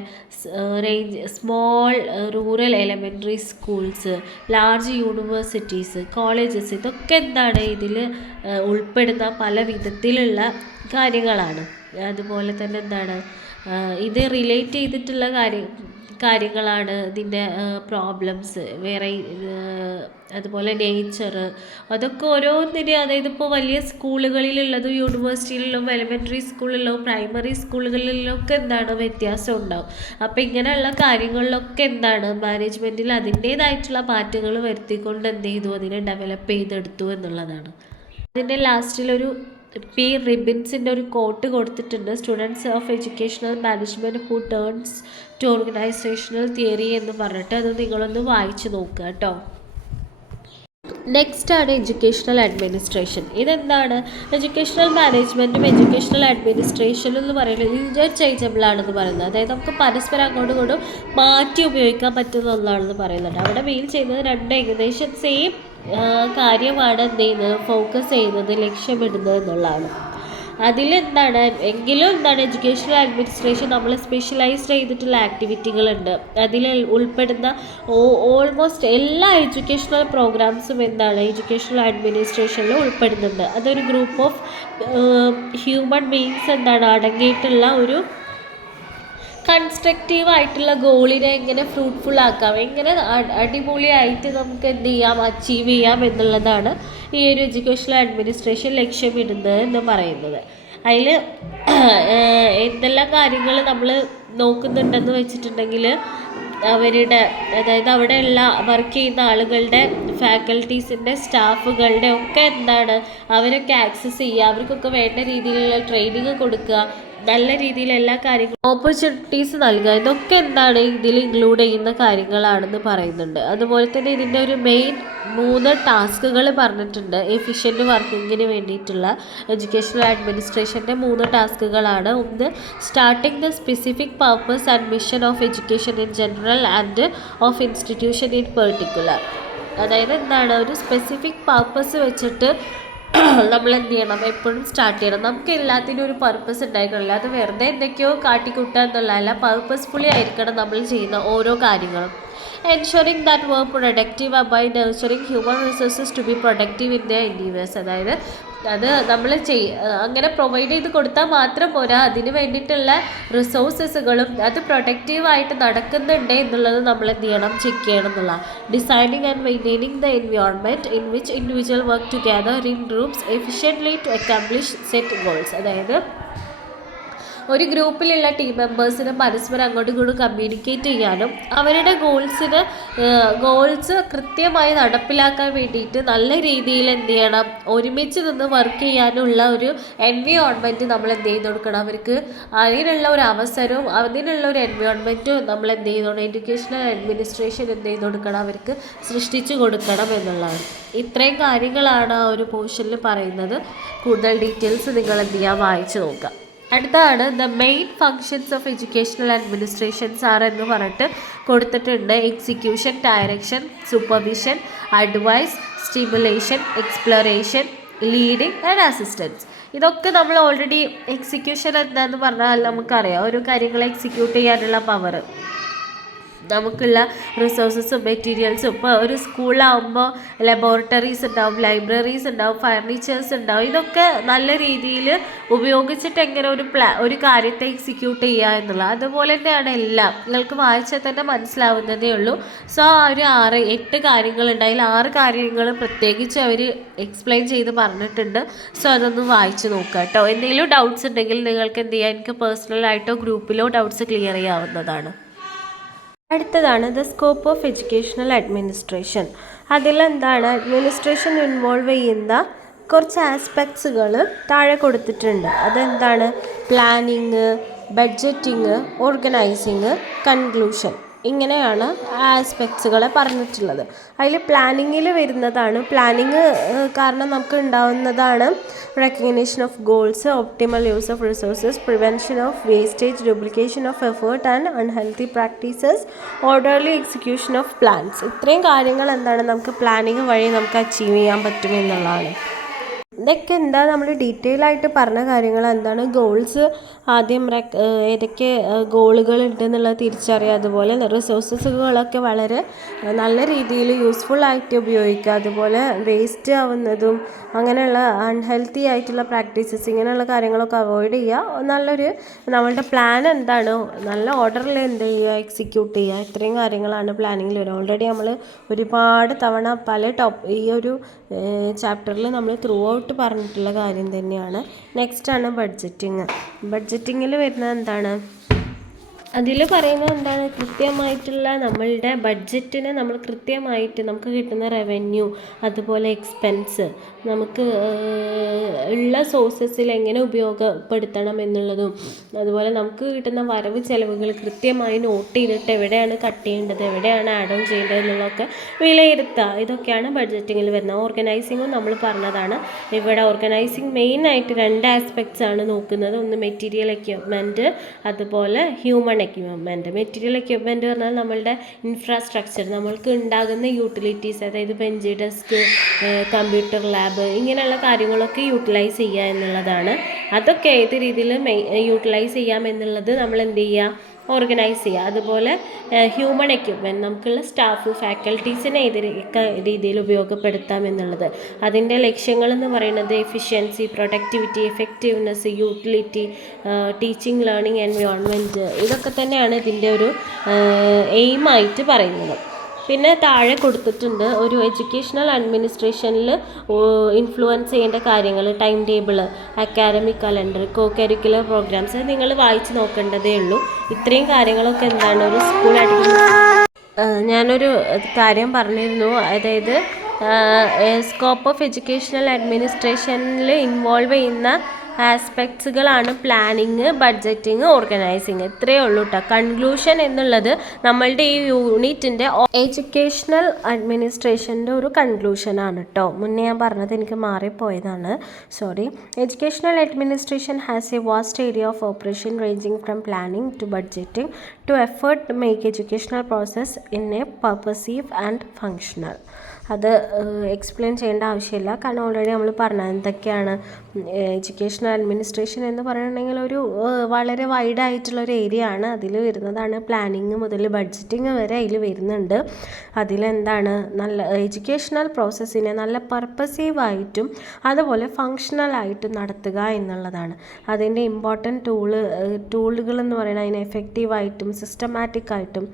small rural elementary schools, large universities, colleges, ഇതൊക്കെ എന്താണ് ഇതിൽ ഉൾപ്പെടുന്ന പല വിധത്തിലുള്ള കാര്യങ്ങളാണ്. അതുപോലെ തന്നെ എന്താണ് ഇത് റിലേറ്റ് ചെയ്തിട്ടുള്ള കാര്യങ്ങളാണ് ഇതിൻ്റെ പ്രോബ്ലംസ്, വേറെ അതുപോലെ നേച്ചർ, അതൊക്കെ ഓരോന്നിനും, അതായത് ഇപ്പോൾ വലിയ സ്കൂളുകളിലുള്ളതും യൂണിവേഴ്സിറ്റിയിലുള്ളതും എലിമെൻ്ററി സ്കൂളിലുള്ളതും പ്രൈമറി സ്കൂളുകളിലൊക്കെ എന്താണ് വ്യത്യാസം ഉണ്ടാവും. അപ്പോൾ ഇങ്ങനെയുള്ള കാര്യങ്ങളിലൊക്കെ എന്താണ് മാനേജ്മെൻറ്റിൽ അതിൻ്റേതായിട്ടുള്ള മാറ്റങ്ങൾ വരുത്തിക്കൊണ്ട് എന്ത് ചെയ്തു, അതിനെ ഡെവലപ്പ് ചെയ്തെടുത്തു എന്നുള്ളതാണ്. ഇതിൻ്റെ ലാസ്റ്റിലൊരു പി റിബിൻസിൻ്റെ ഒരു കോട്ട് കൊടുത്തിട്ടുണ്ട്, students of educational management who turns to organisational theory എന്ന് പറഞ്ഞിട്ട്. അത് നിങ്ങളൊന്ന് വായിച്ച് നോക്കുക കേട്ടോ. നെക്സ്റ്റ് ആണ് എഡ്യൂക്കേഷണൽ അഡ്മിനിസ്ട്രേഷൻ. ഇതെന്താണ്, എഡ്യൂക്കേഷണൽ മാനേജ്മെൻറ്റും എഡ്യൂക്കേഷണൽ അഡ്മിനിസ്ട്രേഷനും എന്ന് പറയുന്നത് ഇൻ്റർചേഞ്ചബിൾ ആണെന്ന് പറയുന്നത്. അതായത് നമുക്ക് പരസ്പരം അങ്ങോട്ടും ഇങ്ങോട്ടും മാറ്റി ഉപയോഗിക്കാൻ പറ്റുന്ന ഒന്നാണെന്ന് പറയുന്നുണ്ട്. അവിടെ മീൻ ചെയ്യുന്നത് രണ്ട് ഏകദേശം സെയിം കാര്യമാണ് എന്ത് ചെയ്യുന്നത്, ഫോക്കസ് ചെയ്യുന്നത്, ലക്ഷ്യമിടുന്നത് എന്നുള്ളതാണ്. അതിലെന്താണ് എങ്കിലും എന്താണ് എഡ്യൂക്കേഷണൽ അഡ്മിനിസ്ട്രേഷൻ നമ്മൾ സ്പെഷ്യലൈസ്ഡ് ചെയ്തിട്ടുള്ള ആക്ടിവിറ്റികളുണ്ട്. അതിൽ ഉൾപ്പെടുന്ന ഓൾമോസ്റ്റ് എല്ലാ എഡ്യൂക്കേഷണൽ പ്രോഗ്രാംസും എന്താണ് എഡ്യൂക്കേഷണൽ അഡ്മിനിസ്ട്രേഷനിൽ ഉൾപ്പെടുന്നുണ്ട്. അതൊരു ഗ്രൂപ്പ് ഓഫ് ഹ്യൂമൻ ബീയിങ്സ് എന്താണ് അടങ്ങിയിട്ടുള്ള ഒരു കൺസ്ട്രക്റ്റീവായിട്ടുള്ള ഗോളിനെ എങ്ങനെ ഫ്രൂട്ട്ഫുൾ ആക്കാം, എങ്ങനെ അടിപൊളിയായിട്ട് നമുക്ക് എന്ത് ചെയ്യാം, അച്ചീവ് ചെയ്യാം എന്നുള്ളതാണ് ഈ ഒരു എഡ്യൂക്കേഷണൽ അഡ്മിനിസ്ട്രേഷൻ ലക്ഷ്യമിടുന്നത് എന്ന് പറയുന്നത്. അതിൽ എന്തെല്ലാം കാര്യങ്ങൾ നമ്മൾ നോക്കുന്നുണ്ടെന്ന് വെച്ചിട്ടുണ്ടെങ്കിൽ അവരുടെ, അതായത് അവിടെയുള്ള വർക്ക് ചെയ്യുന്ന ആളുകളുടെ, ഫാക്കൽറ്റീസിൻ്റെ, സ്റ്റാഫുകളുടെ ഒക്കെ എന്താണ് അവരൊക്കെ ആക്സസ് ചെയ്യുക, അവർക്കൊക്കെ വേണ്ട രീതിയിലുള്ള ട്രെയിനിങ് കൊടുക്കുക, നല്ല രീതിയിൽ എല്ലാ കാര്യങ്ങളും ഓപ്പർച്യൂണിറ്റീസ് നൽകുക, ഇതൊക്കെ എന്താണ് ഇതിൽ ഇൻക്ലൂഡ് ചെയ്യുന്ന കാര്യങ്ങളാണെന്ന് പറയുന്നുണ്ട്. അതുപോലെ തന്നെ ഇതിൻ്റെ ഒരു മെയിൻ 3 ടാസ്കുകൾ പറഞ്ഞിട്ടുണ്ട്. എഫിഷ്യൻറ്റ് വർക്കിങ്ങിന് വേണ്ടിയിട്ടുള്ള എഡ്യൂക്കേഷണൽ അഡ്മിനിസ്ട്രേഷൻ്റെ 3 ടാസ്കുകളാണ്. ഒന്ന്, starting the specific purpose and mission of education in general and of institution in particular. അതായത് എന്താണ്, ഒരു സ്പെസിഫിക് പർപ്പസ് വെച്ചിട്ട് നമ്മൾ എന്ത് ചെയ്യണം, എപ്പോഴും സ്റ്റാർട്ട് ചെയ്യണം. നമുക്ക് എല്ലാത്തിനും ഒരു പർപ്പസ് ഉണ്ടായിരിക്കണില്ല, അത് വെറുതെ എന്തൊക്കെയോ കാട്ടിക്കൂട്ടുക എന്നുള്ളതല്ല, പർപ്പസ്ഫുള്ളി ആയിരിക്കണം നമ്മൾ ചെയ്യുന്ന ഓരോ കാര്യങ്ങളും. ensuring that were productive by nurturing human resources to be productive in their endeavors. അതായത് അത് നമ്മൾ അങ്ങനെ പ്രൊവൈഡ് ചെയ്ത് കൊടുത്താൽ മാത്രം പോരാ, അതിന് വേണ്ടിയിട്ടുള്ള റിസോഴ്സസുകളും അത് പ്രൊഡക്റ്റീവായിട്ട് നടക്കുന്നുണ്ട് എന്നുള്ളത് നമ്മൾ എന്ത് ചെയ്യണം, ചെക്ക് ചെയ്യണം എന്നുള്ള. Designing and maintaining the environment in which individual work together in groups efficiently to accomplish set goals. അതായത് ഒരു ഗ്രൂപ്പിലുള്ള ടീം മെമ്പേഴ്സിന് പരസ്പരം അങ്ങോട്ടും ഇങ്ങോട്ടും കമ്മ്യൂണിക്കേറ്റ് ചെയ്യാനും അവരുടെ ഗോൾസ് കൃത്യമായി നടപ്പിലാക്കാൻ വേണ്ടിയിട്ട് നല്ല രീതിയിൽ എന്ത് ചെയ്യണം, ഒരുമിച്ച് നിന്ന് വർക്ക് ചെയ്യാനുള്ള ഒരു എൻവയോൺമെൻറ്റ് നമ്മൾ എന്ത് ചെയ്ത് കൊടുക്കണം, അവർക്ക് അതിനുള്ള ഒരു അവസരവും അതിനുള്ള ഒരു എൻവയോൺമെൻറ്റും നമ്മൾ എന്ത് ചെയ്തോണം, എഡ്യൂക്കേഷണൽ അഡ്മിനിസ്ട്രേഷൻ എന്ത് ചെയ്ത് കൊടുക്കണം, അവർക്ക് സൃഷ്ടിച്ചു കൊടുക്കണം എന്നുള്ളതാണ്. ഇത്രയും കാര്യങ്ങളാണ് ആ ഒരു പോർഷനിൽ പറയുന്നത്. കൂടുതൽ ഡീറ്റെയിൽസ് നിങ്ങൾ എന്ത് ചെയ്യുക, വായിച്ച് നോക്കാം. അടുത്താണ് the main functions of educational administrations are എന്ന് പറഞ്ഞിട്ട് കൊടുത്തിട്ടുണ്ട്. Execution, direction, supervision, advice, stimulation, exploration, leading and assistance. ഇതൊക്കെ നമ്മൾ ഓൾറെഡി എക്സിക്യൂഷൻ എന്താണെന്ന് പറഞ്ഞാൽ നമുക്കറിയാം, ഓരോ കാര്യങ്ങൾ എക്സിക്യൂട്ട് ചെയ്യാനുള്ള പവർ. നമുക്കുള്ള റിസോഴ്സസും മെറ്റീരിയൽസും ഇപ്പോൾ ഒരു സ്കൂളിലാവുമ്പോൾ ലബോറട്ടറീസ് ഉണ്ടാവും, ലൈബ്രറീസ് ഉണ്ടാവും, ഫർണിച്ചേഴ്സ് ഉണ്ടാവും. ഇതൊക്കെ നല്ല രീതിയിൽ ഉപയോഗിച്ചിട്ട് എങ്ങനെ ഒരു കാര്യത്തെ എക്സിക്യൂട്ട് ചെയ്യുക എന്നുള്ളത്. അതുപോലെ തന്നെയാണ് എല്ലാം. നിങ്ങൾക്ക് വായിച്ചാൽ തന്നെ മനസ്സിലാവുന്നതേ ഉള്ളൂ. സോ ഒരു 6-8 കാര്യങ്ങളുണ്ട്. അതിൽ 6 കാര്യങ്ങൾ പ്രത്യേകിച്ച് അവർ എക്സ്പ്ലെയിൻ ചെയ്ത് പറഞ്ഞിട്ടുണ്ട്. സോ അതൊന്ന് വായിച്ച് നോക്കുക കേട്ടോ. എന്തെങ്കിലും ഡൗട്ട്സ് ഉണ്ടെങ്കിൽ നിങ്ങൾക്ക് എന്ത് ചെയ്യാം, എനിക്ക് പേഴ്സണലായിട്ടോ ഗ്രൂപ്പിലോ ഡൗട്ട്സ് ക്ലിയർ ചെയ്യാവുന്നതാണ്. അടുത്തതാണ് the scope of educational administration. അതിലെന്താണ് അഡ്മിനിസ്ട്രേഷൻ ഇൻവോൾവ് ചെയ്യുന്ന കുറച്ച് ആസ്പെക്ട്സുകൾ താഴെ കൊടുത്തിട്ടുണ്ട്. അതെന്താണ്? Planning, budgeting, organising, conclusion. ഇങ്ങനെയാണ് ആസ്പെക്ട്സുകളെ പറഞ്ഞിട്ടുള്ളത്. അതിൽ പ്ലാനിങ്ങിൽ വരുന്നതാണ്. പ്ലാനിങ് കാരണം നമുക്ക് ഉണ്ടാവുന്നതാണ് recognition of goals, optimal use of resources, prevention of wastage, duplication of effort and unhealthy practices, orderly execution of plans. ഇത്രയും കാര്യങ്ങൾ എന്താണ് നമുക്ക് പ്ലാനിങ് വഴി നമുക്ക് അച്ചീവ് ചെയ്യാൻ പറ്റുമെന്നുള്ളതാണ്. ഇതൊക്കെ എന്താ നമ്മൾ ഡീറ്റെയിൽ ആയിട്ട് പറഞ്ഞ കാര്യങ്ങൾ എന്താണ്? ഗോൾസ് ആദ്യം ഏതൊക്കെ ഗോളുകൾ ഉണ്ടെന്നുള്ളത് തിരിച്ചറിയുക. അതുപോലെ റിസോഴ്സസുകളൊക്കെ വളരെ നല്ല രീതിയിൽ യൂസ്ഫുൾ ആയിട്ട് ഉപയോഗിക്കുക. അതുപോലെ വേസ്റ്റ് ആവുന്നതും അങ്ങനെയുള്ള അൺഹെൽത്തി ആയിട്ടുള്ള പ്രാക്ടീസസ് ഇങ്ങനെയുള്ള കാര്യങ്ങളൊക്കെ അവോയ്ഡ് ചെയ്യുക. നമ്മളുടെ പ്ലാൻ എന്താണോ നല്ല ഓർഡറിൽ എന്ത് ചെയ്യുക, എക്സിക്യൂട്ട് ചെയ്യുക. ഇത്രയും കാര്യങ്ങളാണ് പ്ലാനിങ്ങിൽ വരും. ഓൾറെഡി നമ്മൾ ഒരുപാട് തവണ ഈ ഒരു ചാപ്റ്ററിൽ നമ്മൾ ത്രൂ ഔട്ട് പറഞ്ഞിട്ടുള്ള കാര്യം തന്നെയാണ്. നെക്സ്റ്റ് ആണ് ബഡ്ജറ്റിങ്. ബഡ്ജറ്റിങ്ങിൽ വരുന്നത് എന്താണ്? അതിൽ പറയുന്നത് എന്താണ്? കൃത്യമായിട്ടുള്ള നമ്മളുടെ ബഡ്ജറ്റിനെ നമ്മൾ കൃത്യമായിട്ട് നമുക്ക് കിട്ടുന്ന റവന്യൂ, അതുപോലെ എക്സ്പെൻസ്, നമുക്ക് ഉള്ള സോഴ്സസിൽ എങ്ങനെ ഉപയോഗപ്പെടുത്തണം എന്നുള്ളതും, അതുപോലെ നമുക്ക് കിട്ടുന്ന വരവ് ചെലവുകൾ കൃത്യമായി നോട്ട് ചെയ്തിട്ട് എവിടെയാണ് കട്ട് ചെയ്യേണ്ടത്, എവിടെയാണ് ആഡ് ഓൺ ചെയ്യേണ്ടത് എന്നുള്ളതൊക്കെ വിലയിരുത്തുക. ഇതൊക്കെയാണ് ബഡ്ജറ്റിങ്ങിൽ വരുന്നത്. ഓർഗനൈസിങ്ങും നമ്മൾ പറഞ്ഞതാണ്. ഇവിടെ ഓർഗനൈസിങ് മെയിനായിട്ട് 2 ആസ്പെക്ട്സ് ആണ് നോക്കുന്നത്. ഒന്ന് മെറ്റീരിയൽ എക്യുപ്മെൻറ്റ്, അതുപോലെ ഹ്യൂമൻ എക്യുപ്മെൻറ്റ്. മെറ്റീരിയൽ എക്യുപ്മെൻറ്റ് പറഞ്ഞാൽ നമ്മളുടെ ഇൻഫ്രാസ്ട്രക്ചർ, നമ്മൾക്ക് ഉണ്ടാകുന്ന യൂട്ടിലിറ്റീസ്, അതായത് ബെഞ്ച്, ഡെസ്ക്, കമ്പ്യൂട്ടർ ലാബ്, ഇങ്ങനെയുള്ള കാര്യങ്ങളൊക്കെ യൂട്ടിലൈസ് ചെയ്യുക എന്നുള്ളതാണ്. അതൊക്കെ ഏത് രീതിയിൽ യൂട്ടിലൈസ് ചെയ്യാം എന്നുള്ളത് നമ്മൾ എന്ത് ചെയ്യുക, ഓർഗനൈസ് ചെയ്യുക. അതുപോലെ ഹ്യൂമൻ എക്യുപ്മെൻറ്റ്, നമുക്കുള്ള സ്റ്റാഫ്, ഫാക്കൽറ്റീസിനെ ഏത് രീതിയിൽ ഉപയോഗപ്പെടുത്താം എന്നുള്ളത്. അതിൻ്റെ ലക്ഷ്യങ്ങളെന്ന് പറയുന്നത് efficiency, productivity, effectiveness, utility, teaching learning environment, ഇതൊക്കെ തന്നെയാണ് ഇതിൻ്റെ ഒരു എയിമായിട്ട് പറയുന്നത്. പിന്നെ താഴെ കൊടുത്തിട്ടുണ്ട് ഒരു എഡ്യൂക്കേഷണൽ അഡ്മിനിസ്ട്രേഷനിൽ ഇൻഫ്ലുവൻസ് ചെയ്യേണ്ട കാര്യങ്ങൾ, time table, academic calendar, co curricular programmes. നിങ്ങൾ വായിച്ച് നോക്കേണ്ടതേ ഉള്ളൂ. ഇത്രയും കാര്യങ്ങളൊക്കെ എന്താണ് ഒരു സ്കൂൾ ഞാനൊരു കാര്യം പറഞ്ഞിരുന്നു. അതായത് സ്കോപ്പ് ഓഫ് എഡ്യൂക്കേഷണൽ അഡ്മിനിസ്ട്രേഷനിൽ ഇൻവോൾവ് ചെയ്യുന്ന ആസ്പെക്ട്സുകളാണ് പ്ലാനിങ്, ബഡ്ജറ്റിങ്, ഓർഗനൈസിങ്. ഇത്രയേ ഉള്ളൂ കേട്ടോ. കൺക്ലൂഷൻ എന്നുള്ളത് നമ്മളുടെ ഈ യൂണിറ്റിൻ്റെ എഡ്യൂക്കേഷണൽ അഡ്മിനിസ്ട്രേഷൻ്റെ ഒരു കൺക്ലൂഷനാണ് കേട്ടോ. മുന്നേ ഞാൻ പറഞ്ഞത് എനിക്ക് മാറിപ്പോയതാണ്, sorry. Educational administration has a vast area of operation ranging from planning to budgeting to effort make educational process in a purposive and functional. അത് എക്സ്പ്ലെയിൻ ചെയ്യേണ്ട ആവശ്യമില്ല, കാരണം ഓൾറെഡി നമ്മൾ പറഞ്ഞത് എന്തൊക്കെയാണ്. എഡ്യൂക്കേഷണൽ അഡ്മിനിസ്ട്രേഷൻ എന്ന് പറയുകയാണെങ്കിൽ ഒരു വളരെ വൈഡായിട്ടുള്ളൊരു ഏരിയ ആണ്. അതിൽ വരുന്നതാണ് പ്ലാനിങ് മുതൽ ബഡ്ജറ്റിങ് വരെ അതിൽ വരുന്നുണ്ട്. അതിലെന്താണ് നല്ല എഡ്യൂക്കേഷണൽ പ്രോസസ്സിനെ നല്ല പർപ്പസീവായിട്ടും അതുപോലെ ഫങ്ഷണലായിട്ടും നടത്തുക എന്നുള്ളതാണ്. അതിൻ്റെ ഇമ്പോർട്ടൻറ്റ് ടൂളുകൾ എന്ന് പറയുന്നത് അതിന് എഫക്റ്റീവായിട്ടും സിസ്റ്റമാറ്റിക്കായിട്ടും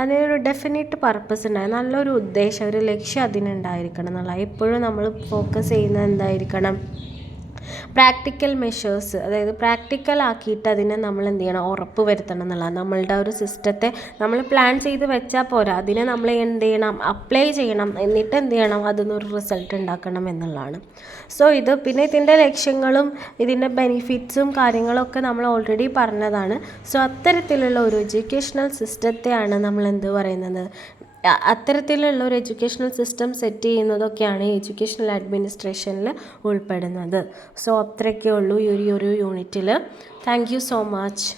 അതിനൊരു ഡെഫിനിറ്റ് പർപ്പസ് ഉണ്ടാകും, നല്ലൊരു ഉദ്ദേശം, ഒരു ലക്ഷ്യം അതിനുണ്ടായിരിക്കണം എന്നുള്ള. എപ്പോഴും നമ്മൾ ഫോക്കസ് ചെയ്യുന്നത് എന്തായിരിക്കണം? പ്രാക്ടിക്കൽ മെഷേഴ്സ്, അതായത് പ്രാക്ടിക്കൽ ആക്കിയിട്ട് അതിനെ നമ്മൾ എന്ത് ചെയ്യണം, ഉറപ്പ് വരുത്തണം എന്നുള്ളതാണ്. നമ്മളുടെ ഒരു സിസ്റ്റത്തെ നമ്മൾ പ്ലാൻ ചെയ്ത് വെച്ചാൽ പോരാ, അതിനെ നമ്മൾ എന്ത് ചെയ്യണം, അപ്ലൈ ചെയ്യണം, എന്നിട്ട് എന്ത് ചെയ്യണം, അതിനൊരു റിസൾട്ട് ഉണ്ടാക്കണം എന്നുള്ളതാണ്. സോ പിന്നെ ഇതിൻ്റെ ലക്ഷ്യങ്ങളും ഇതിൻ്റെ ബെനിഫിറ്റ്സും കാര്യങ്ങളൊക്കെ നമ്മൾ ഓൾറെഡി പറഞ്ഞതാണ്. സോ അത്തരത്തിലുള്ള ഒരു എഡ്യൂക്കേഷണൽ സിസ്റ്റത്തെയാണ് നമ്മൾ എന്ത് പറയുന്നത്, അത്തരത്തിലുള്ള ഒരു എഡ്യൂക്കേഷണൽ സിസ്റ്റം സെറ്റ് ചെയ്യുന്നതൊക്കെയാണ് എഡ്യൂക്കേഷണൽ അഡ്മിനിസ്ട്രേഷനിൽ ഉൾപ്പെടുന്നത്. സോ അത്രയൊക്കെ ഉള്ളൂ ഈ ഒരു യൂണിറ്റിൽ. Thank you so much.